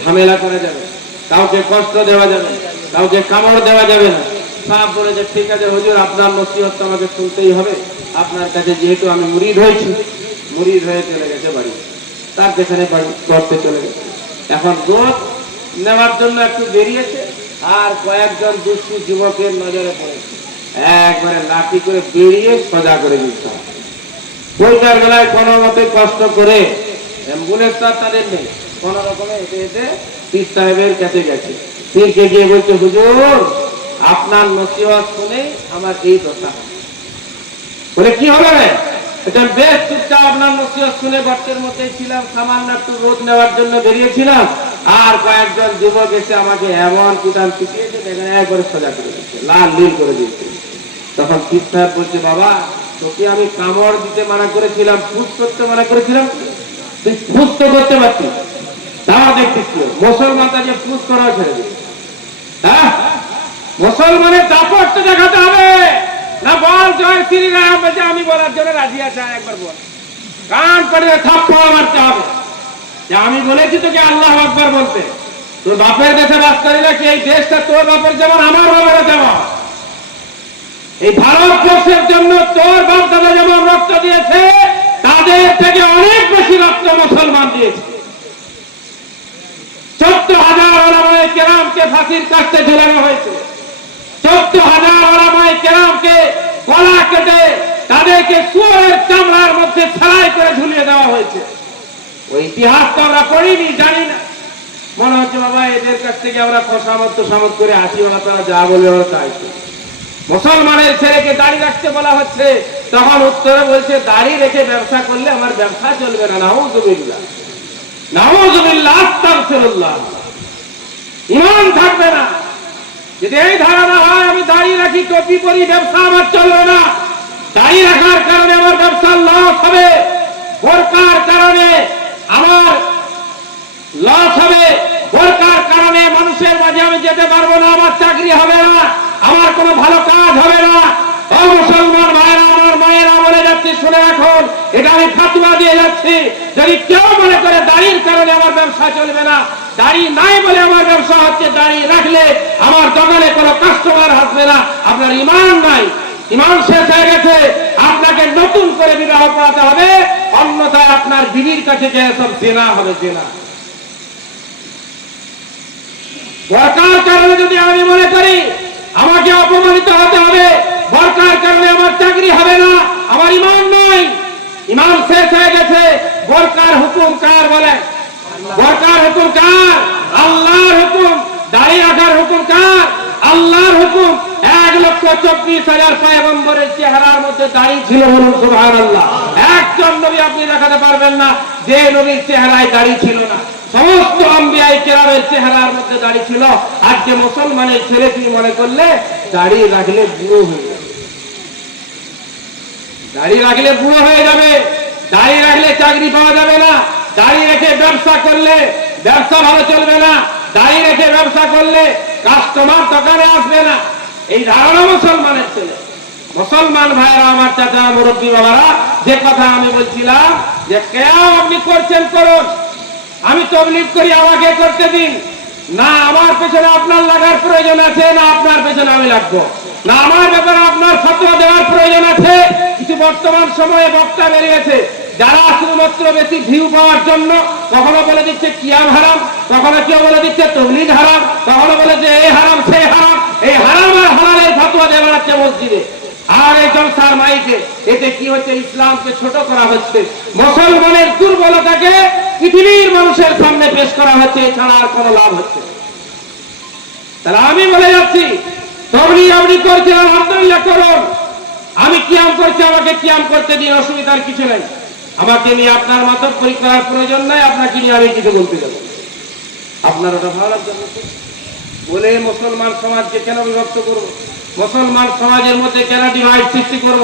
ঝামেলা করে যাবে, কাউকে কষ্ট দেওয়া যাবে, কাউকে কামড় দেওয়া যাবে না। সাহেব বলেছে, ঠিক আছে হুজুর, আপনার নসিহত তো আমাকে শুনতেই হবে, আপনার কাছে যেহেতু আমি মুরিদ হয়েছি। মুরিদ হয়ে চলে গেছে বাড়ি, তার পেছনে বাড়ি করতে চলে গেছে। এখন রোদ নেওয়ার জন্য একটু বেরিয়েছে, আর কয়েকজন দুষ্টু যুবকের নজরে পড়েছে, একবারে লাঠি করে বেরিয়ে সোজা করে দিতে হবে। বইটার বেলায় কোনো মতে কষ্ট করে অ্যাম্বুলেন্স তাদের নেই, কোন রকমে হেঁটে হেঁটে পীর সাহেবের কাছে গেছে। পীরকে গিয়ে বলছে, হুজুর আপনার নসিহত শুনে আমার এই দশা। বলে কি হলো রে? এটা বেশ চুপচাপ আপনার নসিহত শুনে গর্তের মধ্যে ছিলাম, সামান্য একটু রোদ নেওয়ার জন্য বেরিয়েছিলাম, আর কয়েকজন যুবক এসে আমাকে এমন কুটান পিটিয়েছে, একবারে সোজা করে দিচ্ছে, লাল নীল করে দিচ্ছে। তখন পীর সাহেব বলছে, বাবা তোকে আমি কামড় দিতে মানা করেছিলাম, ফুস করতে মানা করেছিলাম, তুই ফুস তো করতে পারছিস, তাও দেখছিস মুসলমান তাকে ফুস করাও ছেড়ে দিচ্ছে। হ্যাঁ, মুসলমানের দাপটটা দেখাতে হবে না। বল জয় শ্রীরাম, আমি বলার জন্য রাজি আছে, একবার বল, কান করে থাপ্পড় মারতে হবে যে আমি বলেছি তোকে আল্লাহু আকবার বলতে। তোর বাপের দেশে বাস করি নাকি এই দেশটা তোর বাপের যেমন আমার বাপের তেমন। এই ভারতবর্ষের জন্য তোর বাপ দাদা যেমন রক্ত দিয়েছে, তাদের থেকে অনেক বেশি রক্ত মুসলমান দিয়েছে। 14,000 ওলামায়ে কেরামকে ফাঁসির কাস্টে ঝুলানো হয়েছে। 14,000 ওলামায়ে কেরামকে গলা কেটে তাদেরকে শুয়োরের চামড়ার মধ্যে সেলাই করে ঝুলিয়ে দেওয়া হয়েছে। ওই ইতিহাস তো আমরা পড়িনি, জানি না। মনে হচ্ছে বাবা এদের কাছ থেকে আমরা খসামত করে আসি, ওরা তারা যা বলবে ওরা তাই। মুসলমানের ছেলেকে দাড়ি রাখতে বলা হচ্ছে, তখন উত্তরে বলছে দাড়ি রেখে ব্যবসা করলে আমার ব্যবসা চলবে না। নাউযুবিল্লাহ, নাউযুবিল্লাহ, আস্তাগফিরুল্লাহ। ঈমান থাকবে না। যদি এই ধারণা হয় আমি দাড়ি রাখি, টুপি পরি, ব্যবসা আমার চলবে না, দাড়ি রাখার কারণে আমার ব্যবসা লস হবে, বোরকার কারণে আমার লস হবে, বোরকার কারণে মানুষের মাঝে আমি যেতে পারবো না, আমার চাকরি হবে না, আমার কোনো ভালো কাজ হবে না। ও মুসলমান ভাইরা, আমার মায়েরা বলে যাচ্ছে, শুনে রাখুন, এটা আমি ফাতোয়া দিয়ে যাচ্ছি। যদি কেউ মনে করে দাড়ির কারণে আমার ব্যবসা চলবে না, দাড়ি নাই বলে আমার ব্যবসা হচ্ছে, দাড়ি রাখলে আমার দোকানে কোনো কাস্টমার আসবে না, আপনার ঈমান নাই, ঈমান শেষ হয়ে গেছে, আপনাকে নতুন করে বিবাহ করাতে হবে, অন্যথায় আপনার বিবির কাছে গিয়ে সব জেনা হবে, জেনা। বোরকার কারণে যদি আমি মনে করি আমাকে অপমানিত হতে হবে, বোরকার কারণে আমার চাকরি হবে না, আমার ঈমান নাই, ঈমান শেষ হয়ে গেছে। বোরকার হুকুম কার বলে? বোরকার হুকুম কার? আল্লাহর হুকুম। দাড়ি রাখার হুকুম কার? আল্লাহর হুকুম। 1,24,000 পয়গম্বরের চেহারার মধ্যে দাড়ি ছিল, বলুন সুবহানাল্লাহ। একজন নবী আপনি দেখাতে পারবেন না যে নবীর চেহারায় দাড়ি ছিল না। সমস্ত আম্বিয়ায়ে কেরামের চেহারার মধ্যে দাড়ি ছিল। আজকে মুসলমানের ছেলে তুমি মনে করলে দাড়ি রাখলে বুড়ো হয়ে যাবে, দাড়ি রাখলে বুড়ো হয়ে যাবে, দাড়ি রাখলে চাকরি পাওয়া যাবে না, দাড়ি রেখে ব্যবসা করলে ব্যবসা ভালো চলবে না, দাড়ি রেখে ব্যবসা করলে কাস্টমার দোকানে আসবে না। এই ধারণা মুসলমানের ছেলে। মুসলমান ভাইরা, আমার চাচা, মুরব্বী বাবারা, যে কথা আমি বলছিলাম যে কেউ আপনি করছেন করুন, আমি তাবলীগ করি আমাকে করতে দিন, না আমার পেছনে আপনার লাগার প্রয়োজন আছে, না আপনার পেছনে আমি লাগবো, না আমার ব্যাপারে আপনার ফতোয়া দেওয়ার প্রয়োজন আছে। কিছু বর্তমান সময়ে বক্তা বেরিয়েছে যারা শুধুমাত্র বেশি ভিউ পাওয়ার জন্য কখনো বলে দিচ্ছে কিয়াম হারাম, কখনো কেউ বলে দিচ্ছে তাবলীগ হারাম, কখনো বলে যে এই হারাম সেই হারাম, এই হারাম আর হালালের ফতোয়া দিয়ে বেড়াচ্ছে মসজিদে আর এই জলসার মাইকে। এতে কি হচ্ছে? ইসলামকে ছোট করা হচ্ছে, মুসলমানের দুর্বলতাকে পৃথিবীর মানুষের সামনে পেশ করা হচ্ছে, এছাড়া আর কোনো লাভ হচ্ছে। তাহলে আমি বলে যাচ্ছি, তাবলীগ আপনি করছেন আলহামদুলিল্লাহ করুন, আমি কিয়াম করছি আমাকে কিয়াম করতে দিন, অসুবিধার কিছু নেই। আমাকে নিয়ে আপনার মাতব্বরি করার প্রয়োজন নাই, আপনাকে নিয়ে আমি কিছু বলতে যাব, আপনার ওটা ভালো লাগবে বলে মুসলমান সমাজকে কেন বিভক্ত করব? মুসলমান সমাজের মধ্যে কেন ডিভাইড সৃষ্টি করব?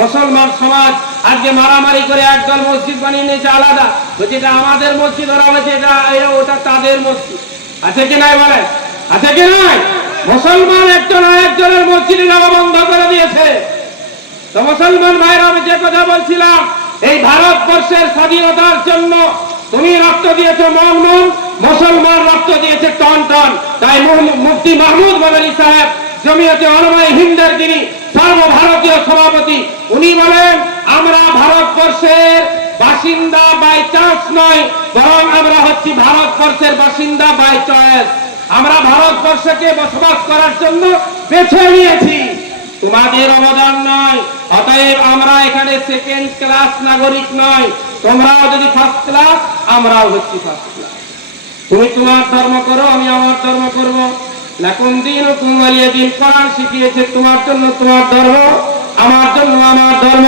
মুসলমান সমাজ আজকে মারামারি করে একদল মসজিদ বানিয়ে নিয়েছে আলাদা, বলছে এটা আমাদের মসজিদ, ওরা বলছে এটা ওটা তাদের মসজিদ। আছে কি নাই বলেন? আছে কি নাই? মুসলমান একজন আরেকজনের মসজিদে যাওয়া বন্ধ করে দিয়েছে। তো মুসলমান ভাইরা, আমি যে কথা বলছিলাম, এই ভারতবর্ষের স্বাধীনতার জন্য তুমি রক্ত দিয়েছো মন মন, মুসলমান রক্ত দিয়েছে টন টন। তাই মুফতি মাহমুদ মাদানী সাহেব, জমিয়তে উলামায়ে হিন্দের যিনি সর্বভারতীয় সভাপতি, উনি বলেন আমরা ভারতবর্ষের বাসিন্দা বাই চান্স নয়, বরং আমরা হচ্ছি ভারতবর্ষের বাসিন্দা বাই চয়েস। আমরা ভারতবর্ষকে বসবাস করার জন্য বেছে নিয়েছি, তোমাদের অবদান নয়। অতএব আমরা এখানে সেকেন্ড ক্লাস নাগরিক নয়, তোমরাও যদি ফার্স্ট ক্লাস, আমরাও হচ্ছি ফার্স্ট ক্লাস। তুমি তোমার ধর্ম করো, আমি আমার ধর্ম করব। লাকুম দীনুকুম ওয়ালিয়া দীন। কোরআন শিখিয়েছে তোমার জন্য তোমার ধর্ম, আমার জন্য আমার ধর্ম।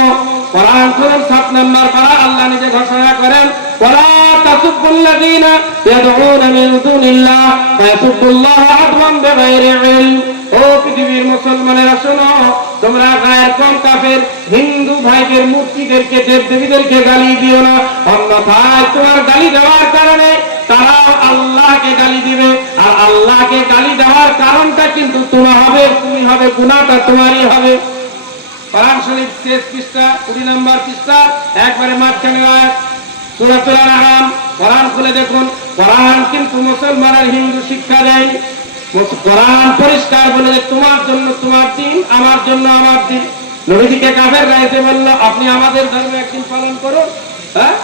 কোরআন খুলুন 7 নম্বর পারা, আল্লাহ নিজে ঘোষণা করেন, ওয়ালা তাসুবুল্লাযীনা ইয়াদউনা মিন দুনিল্লাহ ফায়াসুবুল্লাহ আদওয়ান বিগাইরি ইলম। ও পৃথিবীর মুসলমানেরা শোনো, তোমরা গায়ের কম কাফের হিন্দু ভাইদের মূর্তিদেরকে দেবদেবীদেরকে গালি দিও না, অন্যথায় তোমার গালি দেওয়ার কারণে তারাও আল্লাহকে গালি দিবে, আর আল্লাহকে গালি দেওয়ার কারণটা কিন্তু তোমার হবে, তুমি হবে, গুনাহটা তোমারই হবে। কোরআন শরীফ শেষ পৃষ্ঠা 20 নম্বর পৃষ্ঠা একবারে মাঝখানে আয়াত সূরাতুল আনআম। কোরআন খুলে দেখুন, কোরআন কিন্তু মুসলমান আর হিন্দু শিক্ষা দেয়। কোরআন পরিষ্কার বলে যে তোমার জন্য তোমার দিন, আমার জন্য আমার দিন। নবীজিকে কাফেররা এসে বলল, আপনি আমাদের ধর্ম একদিন পালন করুন, হ্যাঁ,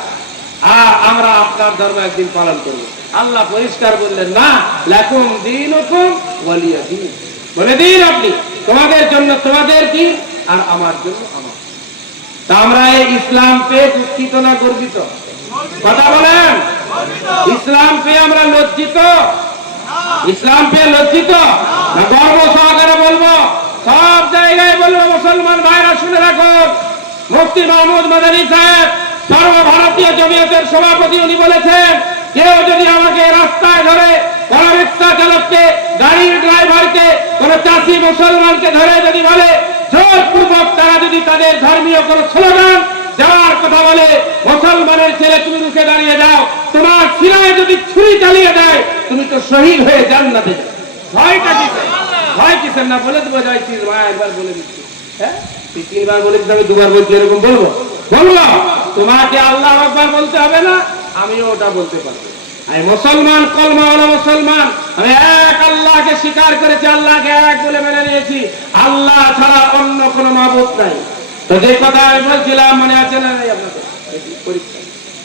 আর আমরা আপনার ধর্ম একদিন পালন করব। আল্লাহ পরিষ্কার বললেন, না, লাকুম দীনুকুম ওয়ালিয়া দীন। বলে দিন আপনি, তোমাদের জন্য তোমাদের দিন, আর আমার জন্য আমার। তা আমরা এই ইসলাম পেয়ে দুঃখিত না গর্বিত? কথা বলেন, ইসলাম পেয়ে আমরা লজ্জিত? ইসলাম পেয়ে লজ্জিত না গর্ব সহকারে বলবো? সব জায়গায় বলবো, মুসলমান ভাইরা শুনে রাখুন, মুফতি মাহমুদ মাদানী সাহেব সর্বভারতীয় জমিয়তের সভাপতি, উনি বলেছেন, কেউ যদি আমাকে রাস্তায় ধরে, কোন রিক্সা চালককে, গাড়ির ড্রাইভারকে, কোন চাষি মুসলমানকে ধরে যদি বলে, জোরপূর্বক তারা যদি তাদের ধর্মীয় কোন স্লোগান দেওয়ার কথা বলে, মুসলমানের ছেলে তুমি রুখে দাঁড়িয়ে যাও, তোমার সিনায় যদি ছুরি চালিয়ে দেয়, তুমি তো শহীদ হয়ে জান্নাতে যাবে। ভয়টা কিসের? ভয় কিসের? না বলে দেবো, জয় শ্রী রাম, একবার বলে দিচ্ছি, হ্যাঁ, 3বার বলে দিতে হবে, 2বার বলছি, এরকম বলবো? বলবো। তোমাকে আল্লাহ আকবার বলতে হবে না, আমিও ওটা বলতে পারবো। আমি মুসলমান, কলমাওয়ালা মুসলমান, আমি এক আল্লাহকে স্বীকার করেছি, আল্লাহকে এক বলে মেনে নিয়েছি, আল্লাহ ছাড়া অন্য কোনো মাবুদ নাই। তো যে কথা আমি বলছিলাম, মনে আছে না নাই আপনাদের? পরীক্ষা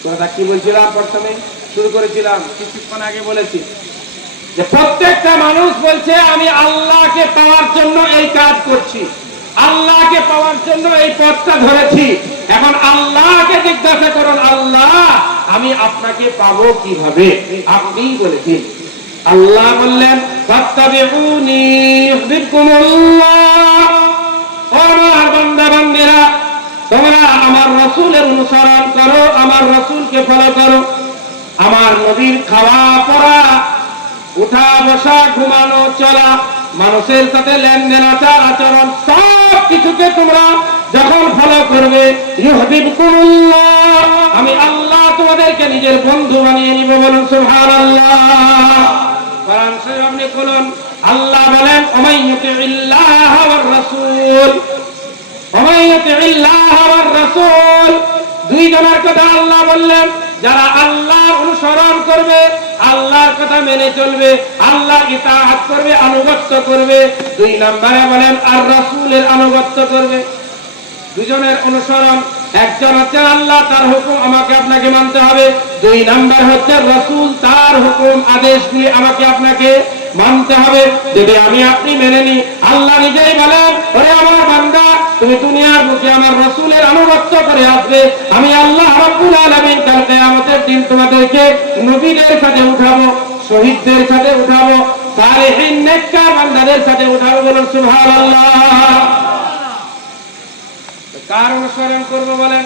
কথা কি বলছিলাম? প্রথমে শুরু করেছিলাম, কিছুক্ষণ আগে বলেছি যে প্রত্যেকটা মানুষ বলছে আমি আল্লাহকে পাওয়ার জন্য এই কাজ করছি, আল্লাহকে পাওয়ার জন্য এই পথটা ধরেছি। এখন আল্লাহকে জিজ্ঞাসা করুন, আল্লাহ আমি আপনাকে পাবো কিভাবে? আপনিই বলেছেন। আল্লাহ বললেন, ফাত্তাবিউনি ইউহিব্বুকুমুল্লাহ। ও আমার বান্দা বান্দিরা, তোমরা আমার রাসূলের অনুসরণ করো, আমার রাসূলকে ফলো করো। আমার নবীর খাওয়া পড়া, উঠা বসা, ঘুমানো, চলা, মানুষের সাথে লেনদেন, আচার আচরণ, সব কিছুকে তোমরা যখন ফলো করবে, ইউহিব্বুকুমুল্লাহ, আমি আল্লাহ তোমাদেরকে নিজের বন্ধু বানিয়ে নিব। বলুন সুবহানাল্লাহ। কোরআন শরীফ আপনি খুলুন, আল্লাহ বলেন, ওমাই ইউতিইল্লাহ ওয়ার রাসূল, ওমাই ইউতিইল্লাহ ওয়ার রাসূল। দুই জনের কথা আল্লাহ বললেন, যারা আল্লাহর অনুসরণ করবে, আল্লাহর কথা মেনে চলবে, আল্লাহর ইতাআত করবে, আনুগত্য করবে। 2 নম্বরে বলেন আর রাসূলের আনুগত্য করবে। দুজনের অনুসরণ, একজন হচ্ছে আল্লাহ, তার হুকুম আমাকে আপনাকে মানতে হবে। 2 নম্বর হচ্ছে রাসূল, তার হুকুম আদেশগুলি আমাকে আপনাকে মানতে হবে। যদি আমি আপনি মেনে নিই, আল্লাহ নিজেই বলেন, ওরে আমার বান্দা, তুমি দুনিয়ার বুকে আমার রাসূলের আনুগত্য করে আসবে, আমি আল্লাহ রাব্বুল আলামিন কাল কিয়ামতের দিন তোমাদেরকে নবীদের সাথে উঠাবো, শহীদদের সাথে উঠাবো, সালেহীন নেককার বান্দাদের সাথে উঠাবো। বলুন সুবহানাল্লাহ। কার অনুসরণ করবো বলেন?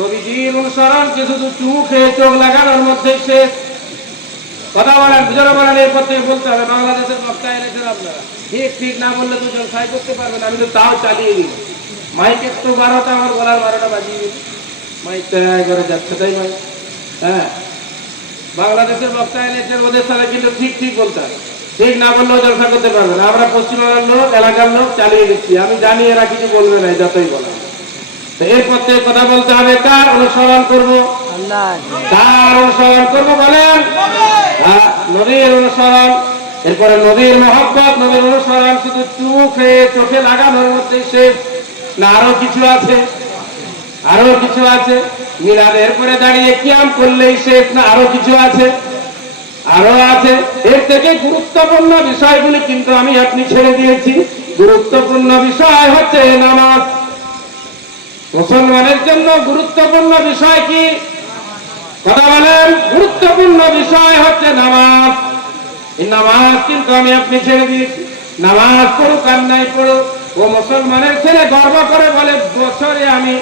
নবীজির অনুসরণ কি শুধু চুমু খেয়ে চোখ লাগানোর মধ্যে শেষ? কথা বলেন, বুঝানো বলেন, এই পথে বলতে হবে। বাংলাদেশের বক্তা এনেছেন আপনারা, ঠিক ঠিক না বললে দুজন সাই করতে পারবেন, আমি তো তাও চালিয়ে দিই। মাইকে তো 12টা, আমার গলার 12টা বাজিয়ে দিই, মাইক তৈরি করে যাচ্ছে, তাই ভাই? হ্যাঁ, বাংলাদেশের বক্তা এনেছেন, ওদের সাথে কিন্তু ঠিক ঠিক বলতে হবে, ঠিক না বললেও জলসা করতে পারবেন। আমরা পশ্চিমবঙ্গের লোক, এলাকার লোক চালিয়ে দিচ্ছি, আমি জানি এরা কিছু বলবে না, যতই বলা। এর পথে কথা বলতে হবে, কার অনুসরণ করবো? কার অনুসরণ করবো বলেন? নবীর অনুসরণ। এরপরে নবীর মহব্বত, নবীর অনুসরণ শুধু চোখে চোখে লাগানোর মধ্যে শেষ না, আরো কিছু আছে? আরো কিছু আছে। মিলাদের পরে দাঁড়িয়ে কিয়াম করলেই শেষ না, আরো কিছু আছে? আরো আছে এর থেকে গুরুত্বপূর্ণ বিষয়গুলি, কিন্তু আমি আপনি ছেড়ে দিয়েছি। গুরুত্বপূর্ণ বিষয় হচ্ছে নামাজ। মুসলমানের জন্য গুরুত্বপূর্ণ বিষয় কি? কথা বলেন। গুরুত্বপূর্ণ বিষয় হচ্ছে নামাজ। এই নামাজ কিন্তু আমি আপনি ছেড়ে দিয়েছি। নামাজ পড়ুক আর নাই পড়ুক, ও মুসলমানের ছেলে গর্ব করে বলে বছরে আমি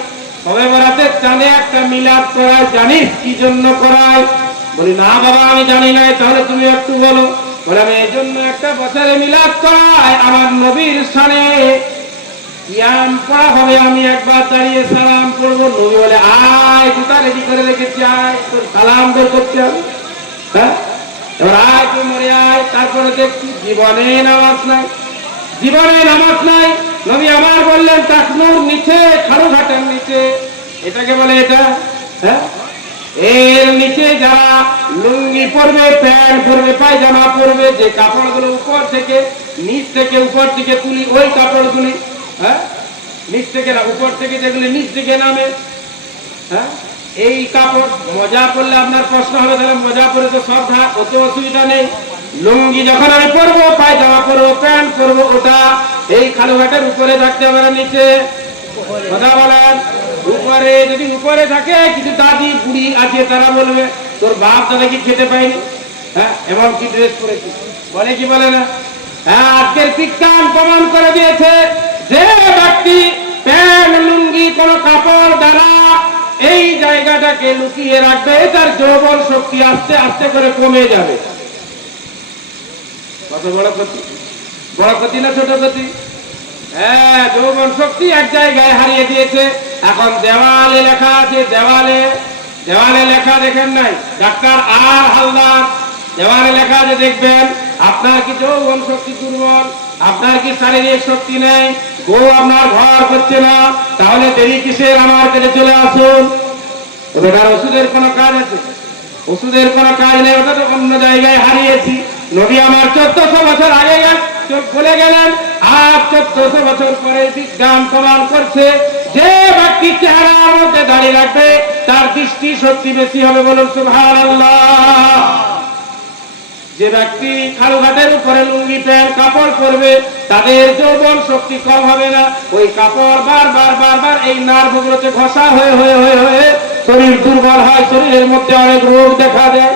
সবে বরাতের চাঁদে একটা মিলাদ করাই। জানিস কি জন্য করাই? বলি না বাবা আমি জানি নাই। তাহলে তুমি একটু বলো। বলে আমি এই জন্য একটা বছরে মিলাদ করাই, আমার নবীর সানে কিয়াম পড়া হবে, আমি একবার দাঁড়িয়ে সালাম পড়বো। নবী বলে আয়, জুতা রেডি করে রেখেছি, আয় তোর সালাম বের করতে হবে। হ্যাঁ, এবার আয় তুই মরে আয়। তারপরে দেখছি জীবনে নামাজ নাই, জীবনে নামাজ নাই। নবী আমার বললেন টাকনুর নিচে, খাড়ু ঘাটের নিচে, এটাকে বলে এটা, হ্যাঁ, এর নিচে যারা লুঙ্গি পরবে, প্যান্ট পরবে, পায়জামা পরবে, যে কাপড়গুলো উপর থেকে নিচ থেকে উপর থেকে তুলি, ওই কাপড়গুলি, হ্যাঁ, নিচ থেকে না উপর থেকে যেগুলি নিচ থেকে নামে, হ্যাঁ, এই কাপড়। মজা পড়লে আপনার প্রশ্ন হবে তাহলে মজা পরে তো সব ঢাক, অত অসুবিধা নেই। লুঙ্গি যখন আমি পরবো, পায়জামা পরবো, প্যান্ট পরবো, ওটা এই খালুঘাটের উপরে থাকতে হবে না নিচে? কথা বলেন। উপরে যদি উপরে থাকে, কিছু দাদি বুড়ি আছে তারা বলবে তোর বাপ দাদা কি খেতে পায়নি, হ্যাঁ, এমন কি ড্রেস পরেছি, বলে কি বলে না? হ্যাঁ, আজকের বিজ্ঞান প্রমাণ করে দিয়েছে যে ব্যক্তি প্যান্ট লুঙ্গি কোন কাপড় দ্বারা এই জায়গাটাকে লুকিয়ে রাখবে, তার যৌবন শক্তি আস্তে আস্তে করে কমে যাবে। কত বড় ক্ষতি! বড় ক্ষতি না ছোট ক্ষতি? হ্যাঁ, যৌবন শক্তি এক জায়গায় হারিয়ে দিয়েছে। এখন দেওয়ালে লেখা আছে, দেওয়ালে দেওয়ালে লেখা দেখেন নাই? ডাক্তার আর হালদার দেওয়ালে লেখা আছে, দেখবেন আপনার কি যৌবন শক্তি দুর্বল, আপনার কি শারীরিক শক্তি নেই, গো আপনার ঘর করছে না, তাহলে দেরি কিসের, আমার কাছে চলে আসুন। ওটার ওষুধের কোনো কাজ আছে? ওষুধের কোনো কাজ নেই, ওটা তো অন্য জায়গায় হারিয়েছি। নবী আমার 1400 বছর আগে বলে গেলেন, আর 1400 বছর পরে বিজ্ঞান প্রমাণ করছে যে ব্যক্তি চেহারার মধ্যে দাঁড়িয়ে রাখবে তার দৃষ্টি শক্তি বেশি হবে। বলুন সুবহানাল্লাহ। যে ব্যক্তি খালুঘাটের উপরে লুঙ্গি প্যান্ট কাপড় পরবে তাদের যৌবন শক্তি কম হবে না। ওই কাপড় বারবার বারবার এই নার্ভগুলোতে ঘষা হয়ে হয়ে হয়ে হয়ে শরীর দুর্বল হয়, শরীরের মধ্যে অনেক রোগ দেখা দেয়।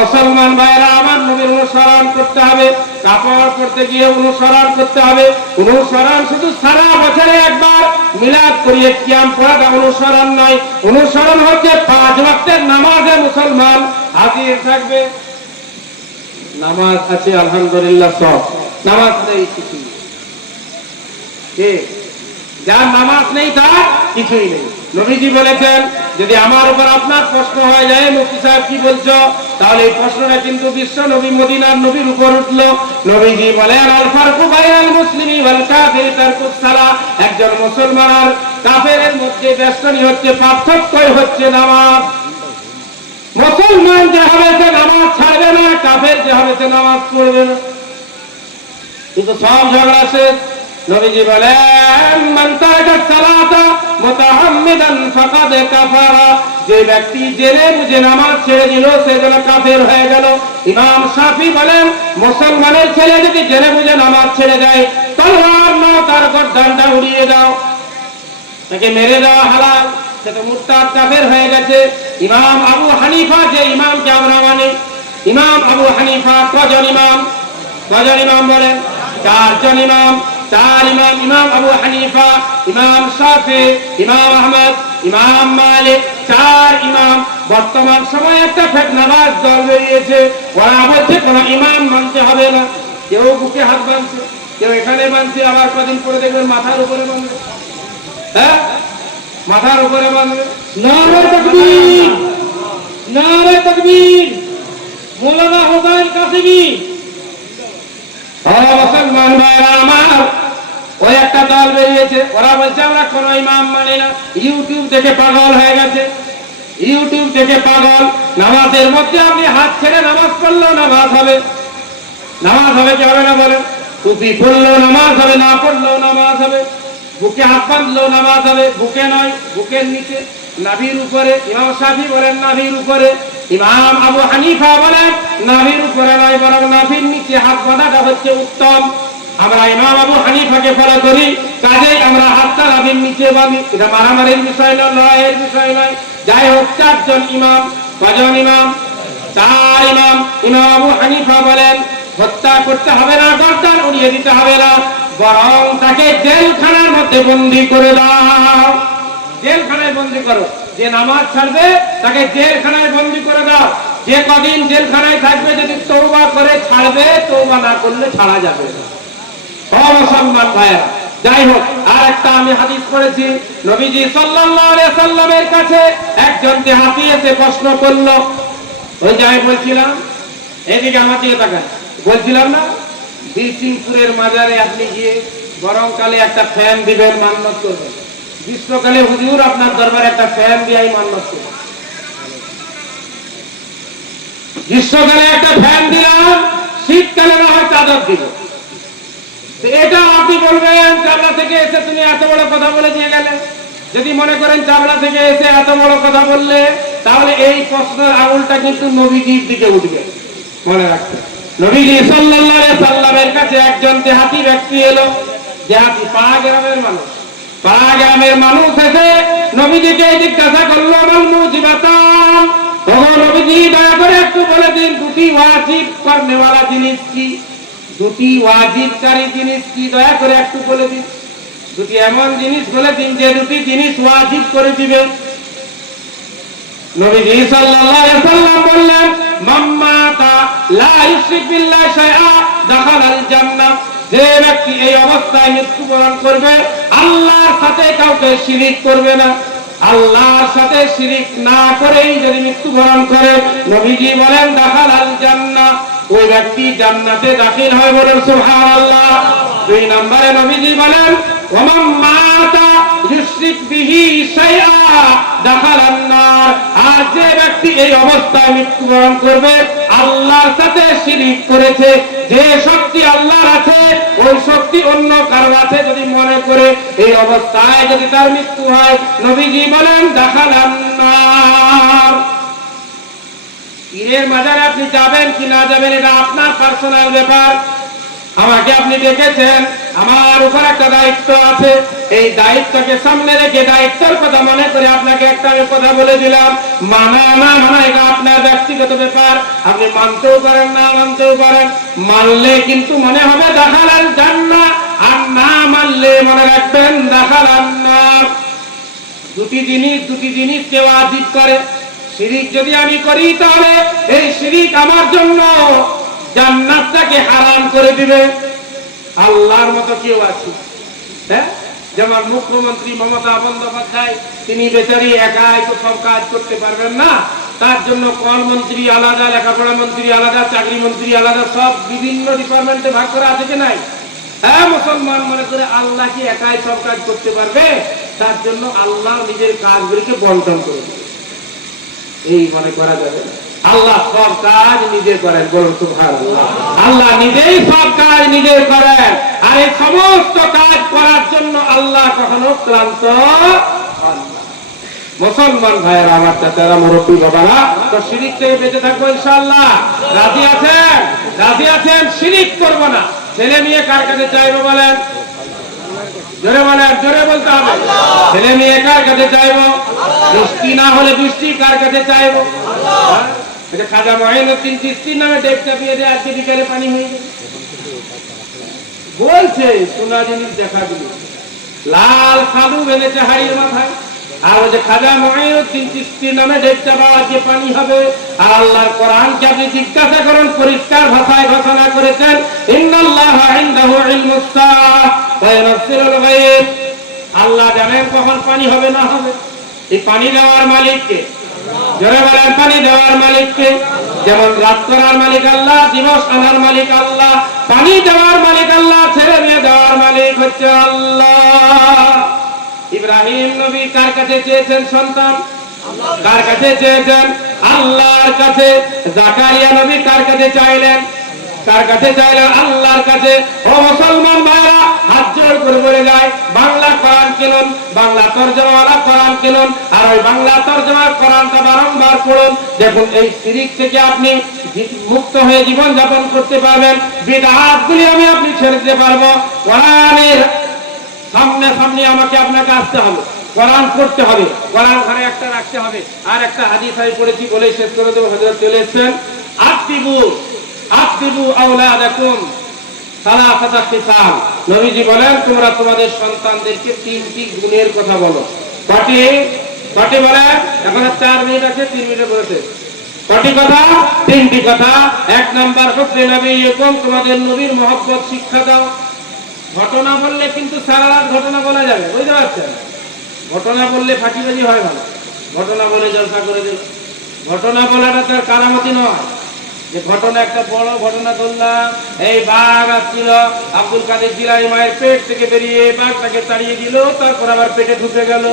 মুসলমান ভাইরা আমার, নবীর অনুসরণ করতে হবে। কাপড় পরতে গিয়ে অনুসরণ করতে হবে। অনুসরণ শুধু সারা বছরে একবার মিলাদ করিয়ে কিয়াম পড়াটা অনুসরণ নয়। অনুসরণ হচ্ছে 5 ওয়াক্তের নামাজে মুসলমান হাজির থাকবে। নামাজ আছে আলহামদুলিল্লাহ, সব নামাজ নেই কিছু, যার নামাজ নেই তার কিছুই নেই। নবীজি বলেছেন যদি আমার উপর আপনার প্রশ্ন হয়ে যায় মুফতি সাহেব কি বলছো, তাহলে এই প্রশ্নটা কিন্তু বিশ্ব নবী মদিনার নবীর উপর উঠলো। নবীজি বলেন আল ফারকু বাইনাল মুসলিমি ওয়াল কাফির তারকুস সালাহ। একজন মুসলমান আর কাফেরের মধ্যে বেষ্টনী হচ্ছে, পার্থক্যই হচ্ছে নামাজ। মুসলমান যে হবে সে নামাজ ছাড়বে না, কাফের যে হবে সে নামাজ পড়বে না। কিন্তু সব ঝগড়া শেষ। নবীজি বলেন মান তারাকা সালাতা মুতাআম্মিদান ফাকাদ কাফারা। যে ব্যক্তি জেনে বুঝে নামাজ ছেড়ে দিল সে যেন কাফের হয়ে গেল। ইমাম শাফি বলেন মুসলমানের ছেলে যদি জেনে বুঝে নামাজ ছেড়ে দেয়, তলোয়ার নাও তার গর্দানটা উড়িয়ে দাও, তাকে মেরে দেওয়া হালাল, সে তো মুরতাদ কাফের হয়ে গেছে। ইমাম আবু হানিফা, যে ইমামকে আমরা মানি, ইমাম আবু হানিফা কজন ইমাম? কজন ইমাম বলেন? 4 জন ইমাম। 4 ইমাম, ইমাম আবু হানিফা, ইমাম শাফি, ইমাম আহমদ, ইমাম মালিক, 4 ইমাম। বর্তমান সময়ে একটা ফেতনাবাজ দল বেরিয়েছে, ওরা বলছে কোন ইমাম মানতে হবে না। কেউ বুকে হাত বাঁধছে, কেউ এখানে বাঁধছে, আবার কদিন পরে দেখবেন মাথার উপরে বাঁধবে। হ্যাঁ, মাথার উপরে বাঁধবে। নারে তাকবীর, নারে তাকবীর, মৌলানা হোসেন কাসেমি। মুসলমান ভাইরা আমার, ওই একটা দল বেরিয়েছে, ওরা বলছে আমরা কোন ইমাম মানি না। ইউটিউব থেকে পাগল হয়ে গেছে, ইউটিউব থেকে পাগল। নামাজের মধ্যে আপনি হাত ছেড়ে নামাজ পড়লেও নামাজ হবে। নামাজ হবে কি হবে না বলেন? টুপি পড়লেও নামাজ হবে, না পড়লেও নামাজ হবে। বুকে হাত বাঁধলেও নামাজ হবে। বুকে নয়, বুকের নিচে, নাভির উপরে। ইমাম শাফি বলেন নাভির উপরে, ইমাম আবু হানিফা বলেন নাভির উপরে নয় বরং নাভির নিচে হাত বাঁধাটা হচ্ছে উত্তম। আমরা ইমাম আবু হানিফাকে ফলো করি, কাজেই আমরা হাতটা নাভির নিচে বাঁধি। এটা মারামারির বিষয় নয়, লড়াইয়ের বিষয় নয়। যাই হোক, চারজন ইমাম, কজন ইমাম? চার ইমাম। ইমাম আবু হানিফা বলেন হত্যা করতে হবে না, গর্দান উড়িয়ে দিতে হবে না, বরং তাকে জেলখানার মধ্যে বন্দী করে দাও। জেলখানায় বন্দী করো। যে নামাজ ছাড়বে তাকে জেলখানায় বন্দী করে দাও। যে কদিন জেলখানায় থাকবে যদি তওবা করে ছাড়বে, তওবা না করলে ছাড়া যাবে না। মুসলমান ভাইয়েরা, যাই হোক, আর একটা আমি হাদিস পড়েছি, নবীজি সাল্লাল্লাহু আলাইহি সাল্লামের কাছে একজন দেহাতি এসে প্রশ্ন করলো। ওই যাই বলছিলাম, এদিকে আমার দিকে তাকান, বলছিলাম না বিচিংপুরের মাজারে আপনি গিয়ে গরমকালে একটা ফ্যান দিবেন, মান্নত করবেন। গ্রীষ্মকালে হুজুর আপনার দরবারে একটা ফ্যান দিয়াই মান্নত করবেন। গ্রীষ্মকালে একটা ফ্যান দিলাম, শীতকালে না হয় চাদর দিব। এটা আপনি বলবেন চাবলা থেকে এসে তুমি এত বড় কথা বলে দিয়ে গেলে। যদি মনে করেন চাবলা থেকে এসে এত বড় কথা বললে, তাহলে এই প্রশ্নের আঙুলটা কিন্তু নবীজির দিকে উঠবে। মনে রাখবেন, নবীজি সাল্লাল্লাহু আলাইহি সাল্লামের কাছে একজন দেহাতি ব্যক্তি এলো। দেহাতি পাড়া গ্রামের মানুষ। পাড়া গ্রামের মানুষ এসে নবীজিকে জিজ্ঞাসা করলো, আমার মুজিবাতান, ও নবীজি দয়া করে একটু বলে দিন দুটি ওয়াজিব করনেওয়ালা জিনিস কি, দুটি ওয়াজিবকারী জিনিস কি, দয়া করে একটু বলে দিন। দুটি এমন জিনিস বলে দিন যে দুটি জিনিস ওয়াজিব করে দিবে। নবীজি সাল্লাল্লাহু আলাইহি সাল্লাম বললেন, মাম্মাতা লা ইউশরিক বিল্লাহি শাইআ দাখালাল জান্নাহ। যে ব্যক্তি এই অবস্থায় মৃত্যুবরণ করবে, আল্লাহর সাথে কাউকে শিরিক করবে না, আল্লাহর সাথে শিরিক না করেই যদি মৃত্যুবরণ করে, নবীজি বলেন দাখালাল জান্নাহ, ওই ব্যক্তি জান্নাতে দাখিল হয়। বলেন সুবহানাল্লাহ। দুই নম্বরে নবীজি বলেন, ওয়া মাতা ইউশরিক বিহি শাইআ দাখালান নার। আর যে ব্যক্তি এই অবস্থায় মৃত্যুবরণ করবে, আল্লাহর সাথে শিরিক করেছে, যে শক্তি আল্লাহর আছে ওই শক্তি অন্য কারো আছে যদি মনে করে, এই অবস্থায় যদি তার মৃত্যু হয়, নবীজি বলেন দাখালান নার। পীরের মাজারে আপনি যাবেন কি না যাবেন এটা আপনার পার্সোনাল ব্যাপার। আমাকে আপনি দেখেছেন, আমার উপর একটা দায়িত্ব আছে। এই দায়িত্বকে সামনে রেখে দায়িত্বের কথা মনে করে আপনাকে একটা আমি কথা বলে দিলাম। মানা না মানা এটা আপনার ব্যক্তিগত ব্যাপার। আপনি মানতেও পারেন, না মানতেও পারেন। মানলে কিন্তু মনে হবে দাখালাল জান্নাহ, আর না মানলে মনে রাখবেন দাখালান নার। দুটি জিনিস কেউ ওয়াজিব করে। শিরিক যদি আমি করি, তাহলে এই শিরিক আমার জন্য জান্নাতটাকে হারাম করে দিবে। আল্লাহর মতো কেউ আছে? হ্যাঁ, যেমন মুখ্যমন্ত্রী মমতা বন্দ্যোপাধ্যায়, তিনি বেচারি একাই তো সব কাজ করতে পারবেন না। তার জন্য কল মন্ত্রী আলাদা, লেখাপড়া মন্ত্রী আলাদা, চাকরি মন্ত্রী আলাদা, সব বিভিন্ন ডিপার্টমেন্টে ভাগ করা আছে কি নাই? হ্যাঁ, মুসলমান মনে করে আল্লাহ কি একাই সব কাজ করতে পারবে? তার জন্য আল্লাহ নিজের কাজগুলিকে বন্টন করে দেবে। এই মনে করা যাবে না। আল্লাহ সব কাজ নিজে করেন। বলুন সুবহানাল্লাহ। আল্লাহ নিজেই সব কাজ নিজে করেন, আর এই সমস্ত কাজ করার জন্য আল্লাহ কখনো ক্লান্ত হন না। মুসলমান ভাইয়েরা, আমার চাচারা, মুরব্বী বাবারা, তো শিরিক থেকে বেঁচে থাকবো ইনশাআল্লাহ। রাজি আছেন? রাজি আছেন? শিরিক করব না। ছেলে মেয়ে কার কাছে চাইবো বলেন? জোরে বলেন, জোরে বলতে হবে। ছেলে মেয়ে কার কাছে চাইবো? বৃষ্টি না হলে বৃষ্টি কার কাছে চাইবো? খাজা মঈনুদ্দিন চিশতির নামে ডেক চাপিয়ে দিয়ে আজকে বিকালে পানি হয়ে গেছে বলছে। সোনা জিনিস দেখা দিল, লাল সাধু বেঁধেছে হাড়ির মাথায়, আর ওই যে খাজা মঈনুদ্দিন চিশতির নামে ডেক চাপা আজকে পানি হবে। আর আল্লাহর কোরআনকে আপনি জিজ্ঞাসা করুন, পরিষ্কার ভাষায় ঘোষণা করেছেন, ইন্নাল্লাহা ইনদাহু ইলমুস সাআহ ওয়া ইউনাজ্জিলুল গায়ব। আল্লাহ জানেন কখন পানি হবে না হবে। এই পানি দেওয়ার মালিককে, জোরে বলেন, পানি দেওয়ার মালিককে। যেমন রাত করার মালিক আল্লাহ, দিবস আনার মালিক আল্লাহ, পানি দেওয়ার মালিক আল্লাহ, ছেলে মেয়ে দেওয়ার মালিক হচ্ছে আল্লাহ। ইব্রাহিম নবী কার কাছে চেয়েছেন সন্তান? কার কাছে চেয়েছেন? আল্লাহর কাছে। জাকারিয়া নবী কার কাছে চাইলেন? কার কাছে চাইলেন? আল্লাহর কাছে। ও মুসলমান ভাইরা, হাত জোড় করে বলে যায় বাংলা কোরআন কিনুন, বাংলা তরজমাওয়ালা কোরআন কিনুন, আর ওই বাংলা তরজমার কোরআনটা বারংবার পড়ুন। দেখুন এই শিরক থেকে আপনি মুক্ত হয়ে জীবন যাপন করতে পারবেন, বিদআতগুলি আপনি ছেড়ে দিতে পারবো। কোরআনের সামনে সামনে আমাকে আপনাকে আসতে হবে, কোরআন পড়তে হবে, কোরআন ঘরে একটা রাখতে হবে। আর একটা হাদিস আমি পড়েছি বলেই শেষ করে দেবো, হযরত চলে এসেছেন। আতিবু আওলাদাকুম সালাসাতা খিসাল, নবীজি বলেন তোমরা তোমাদের সন্তানদেরকে তিনটি গুণের কথা বলো। কটি বলেন? এখন 4 মিনিট আছে, 3 মিনিটে বলেছে। কটি কথা? তিনটি কথা। 1 নাম্বার হুব্বে নবীকুম, তোমাদের নবীর মহব্বত শিক্ষা দাও। ঘটনা বললে কিন্তু সারা রাত ঘটনা বলা যাবে, বুঝতে পারছেন? ঘটনা বললে ফাঁকিবাজি হয় ভালো, ঘটনা বলে জলসা করে দিল। ঘটনা বলাটা তার কারামতি নয়, যে ঘটনা একটা বড় ঘটনা ধরলাম, এই বাঘ আসছিল, আব্দুল কাদের জিলানী মায়ের পেট থেকে বেরিয়ে বাঘটাকে তাড়িয়ে দিল, তারপর আবার পেটে ঢুকে গেল,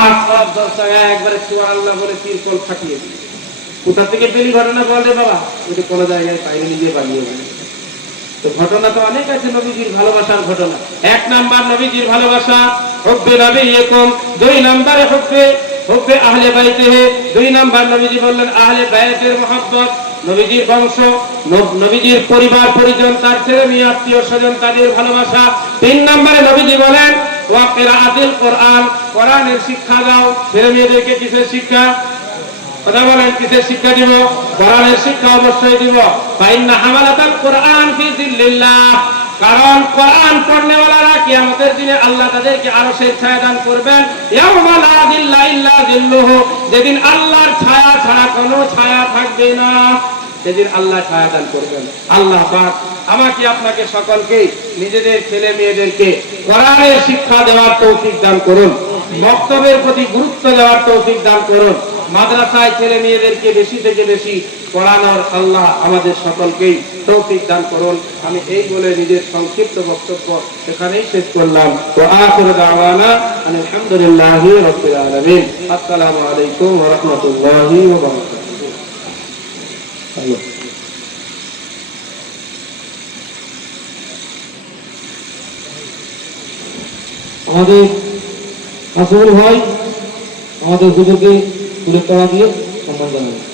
আর সব দর্শক একবারে সুবহানাল্লাহ বলে তিরকল ফাটিয়ে দিল। কোথা থেকে পেলি ঘটনা বলে বাবা? ওইটা কোনো জায়গায় পাইনি, নিজে বানিয়ে গেল। তো ঘটনা তো অনেক আছে নবীজির ভালোবাসার ঘটনা। 1 নাম্বার নবীজির ভালোবাসা, হুব্বে নবীকুম। 2 নম্বরে হুব্বে আহলে বাইতিহি। 2 নাম্বার নবীজি বললেন আহলে বাইতের মহব্বত, নবীজির বংশ, নবীজির পরিবার পরিজন, তার ছেলে মেয়ে আত্মীয় স্বজন, তাদের ভালোবাসা। 3 নম্বরে নবীজি বলেন ওয়া কিরাআতিল কোরআন, কোরআনের শিক্ষা দাও। ছেলে মেয়েদেরকে কিসের শিক্ষা? কথা বলেন, কিসের শিক্ষা দিব? কোরআনের শিক্ষা অবশ্যই দিব। ফাইন্না হামালাতাল কোরআন ফি যিল্লিল্লাহ, কারণ কোরআন পড়নেওয়ালারা কিয়ামতের দিনে আল্লাহ তাদেরকে আরশের ছায়া দান করবেন। ইয়াউমা লা যিল্লা ইল্লা যিল্লুহু, যেদিন আল্লাহর ছায়া ছাড়া কোনো ছায়া থাকবে না, সেদিন আল্লাহ ছায়া দান করবেন। আল্লাহ পাক আমাকে আপনাকে সকলকে নিজেদের ছেলে মেয়েদেরকে কোরআনের শিক্ষা দেওয়ার তৌফিক দান করুন, বক্তব্যের প্রতি গুরুত্ব দেওয়ার তৌফিক দান করুন, মাদ্রাসায় ছেলে মেয়েদেরকে বেশি থেকে বেশি পড়ানোর আল্লাহ আমাদের সকলকেই তৌফিক দান করুন। আমি এই বলে নিজের সংক্ষিপ্ত বক্তব্য এখানেই শেষ করলাম। ওয়া আখিরু দাওয়ানা আলহামদুলিল্লাহি রাব্বিল আলামিন। আসসালামু আলাইকুম ওয়া রাহমাতুল্লাহি ওয়া বারাকাতুহু। আমাদের আসল ভাই আমাদের হুজুরকে তুলে তারা দিয়ে সম্মান জানাবেন।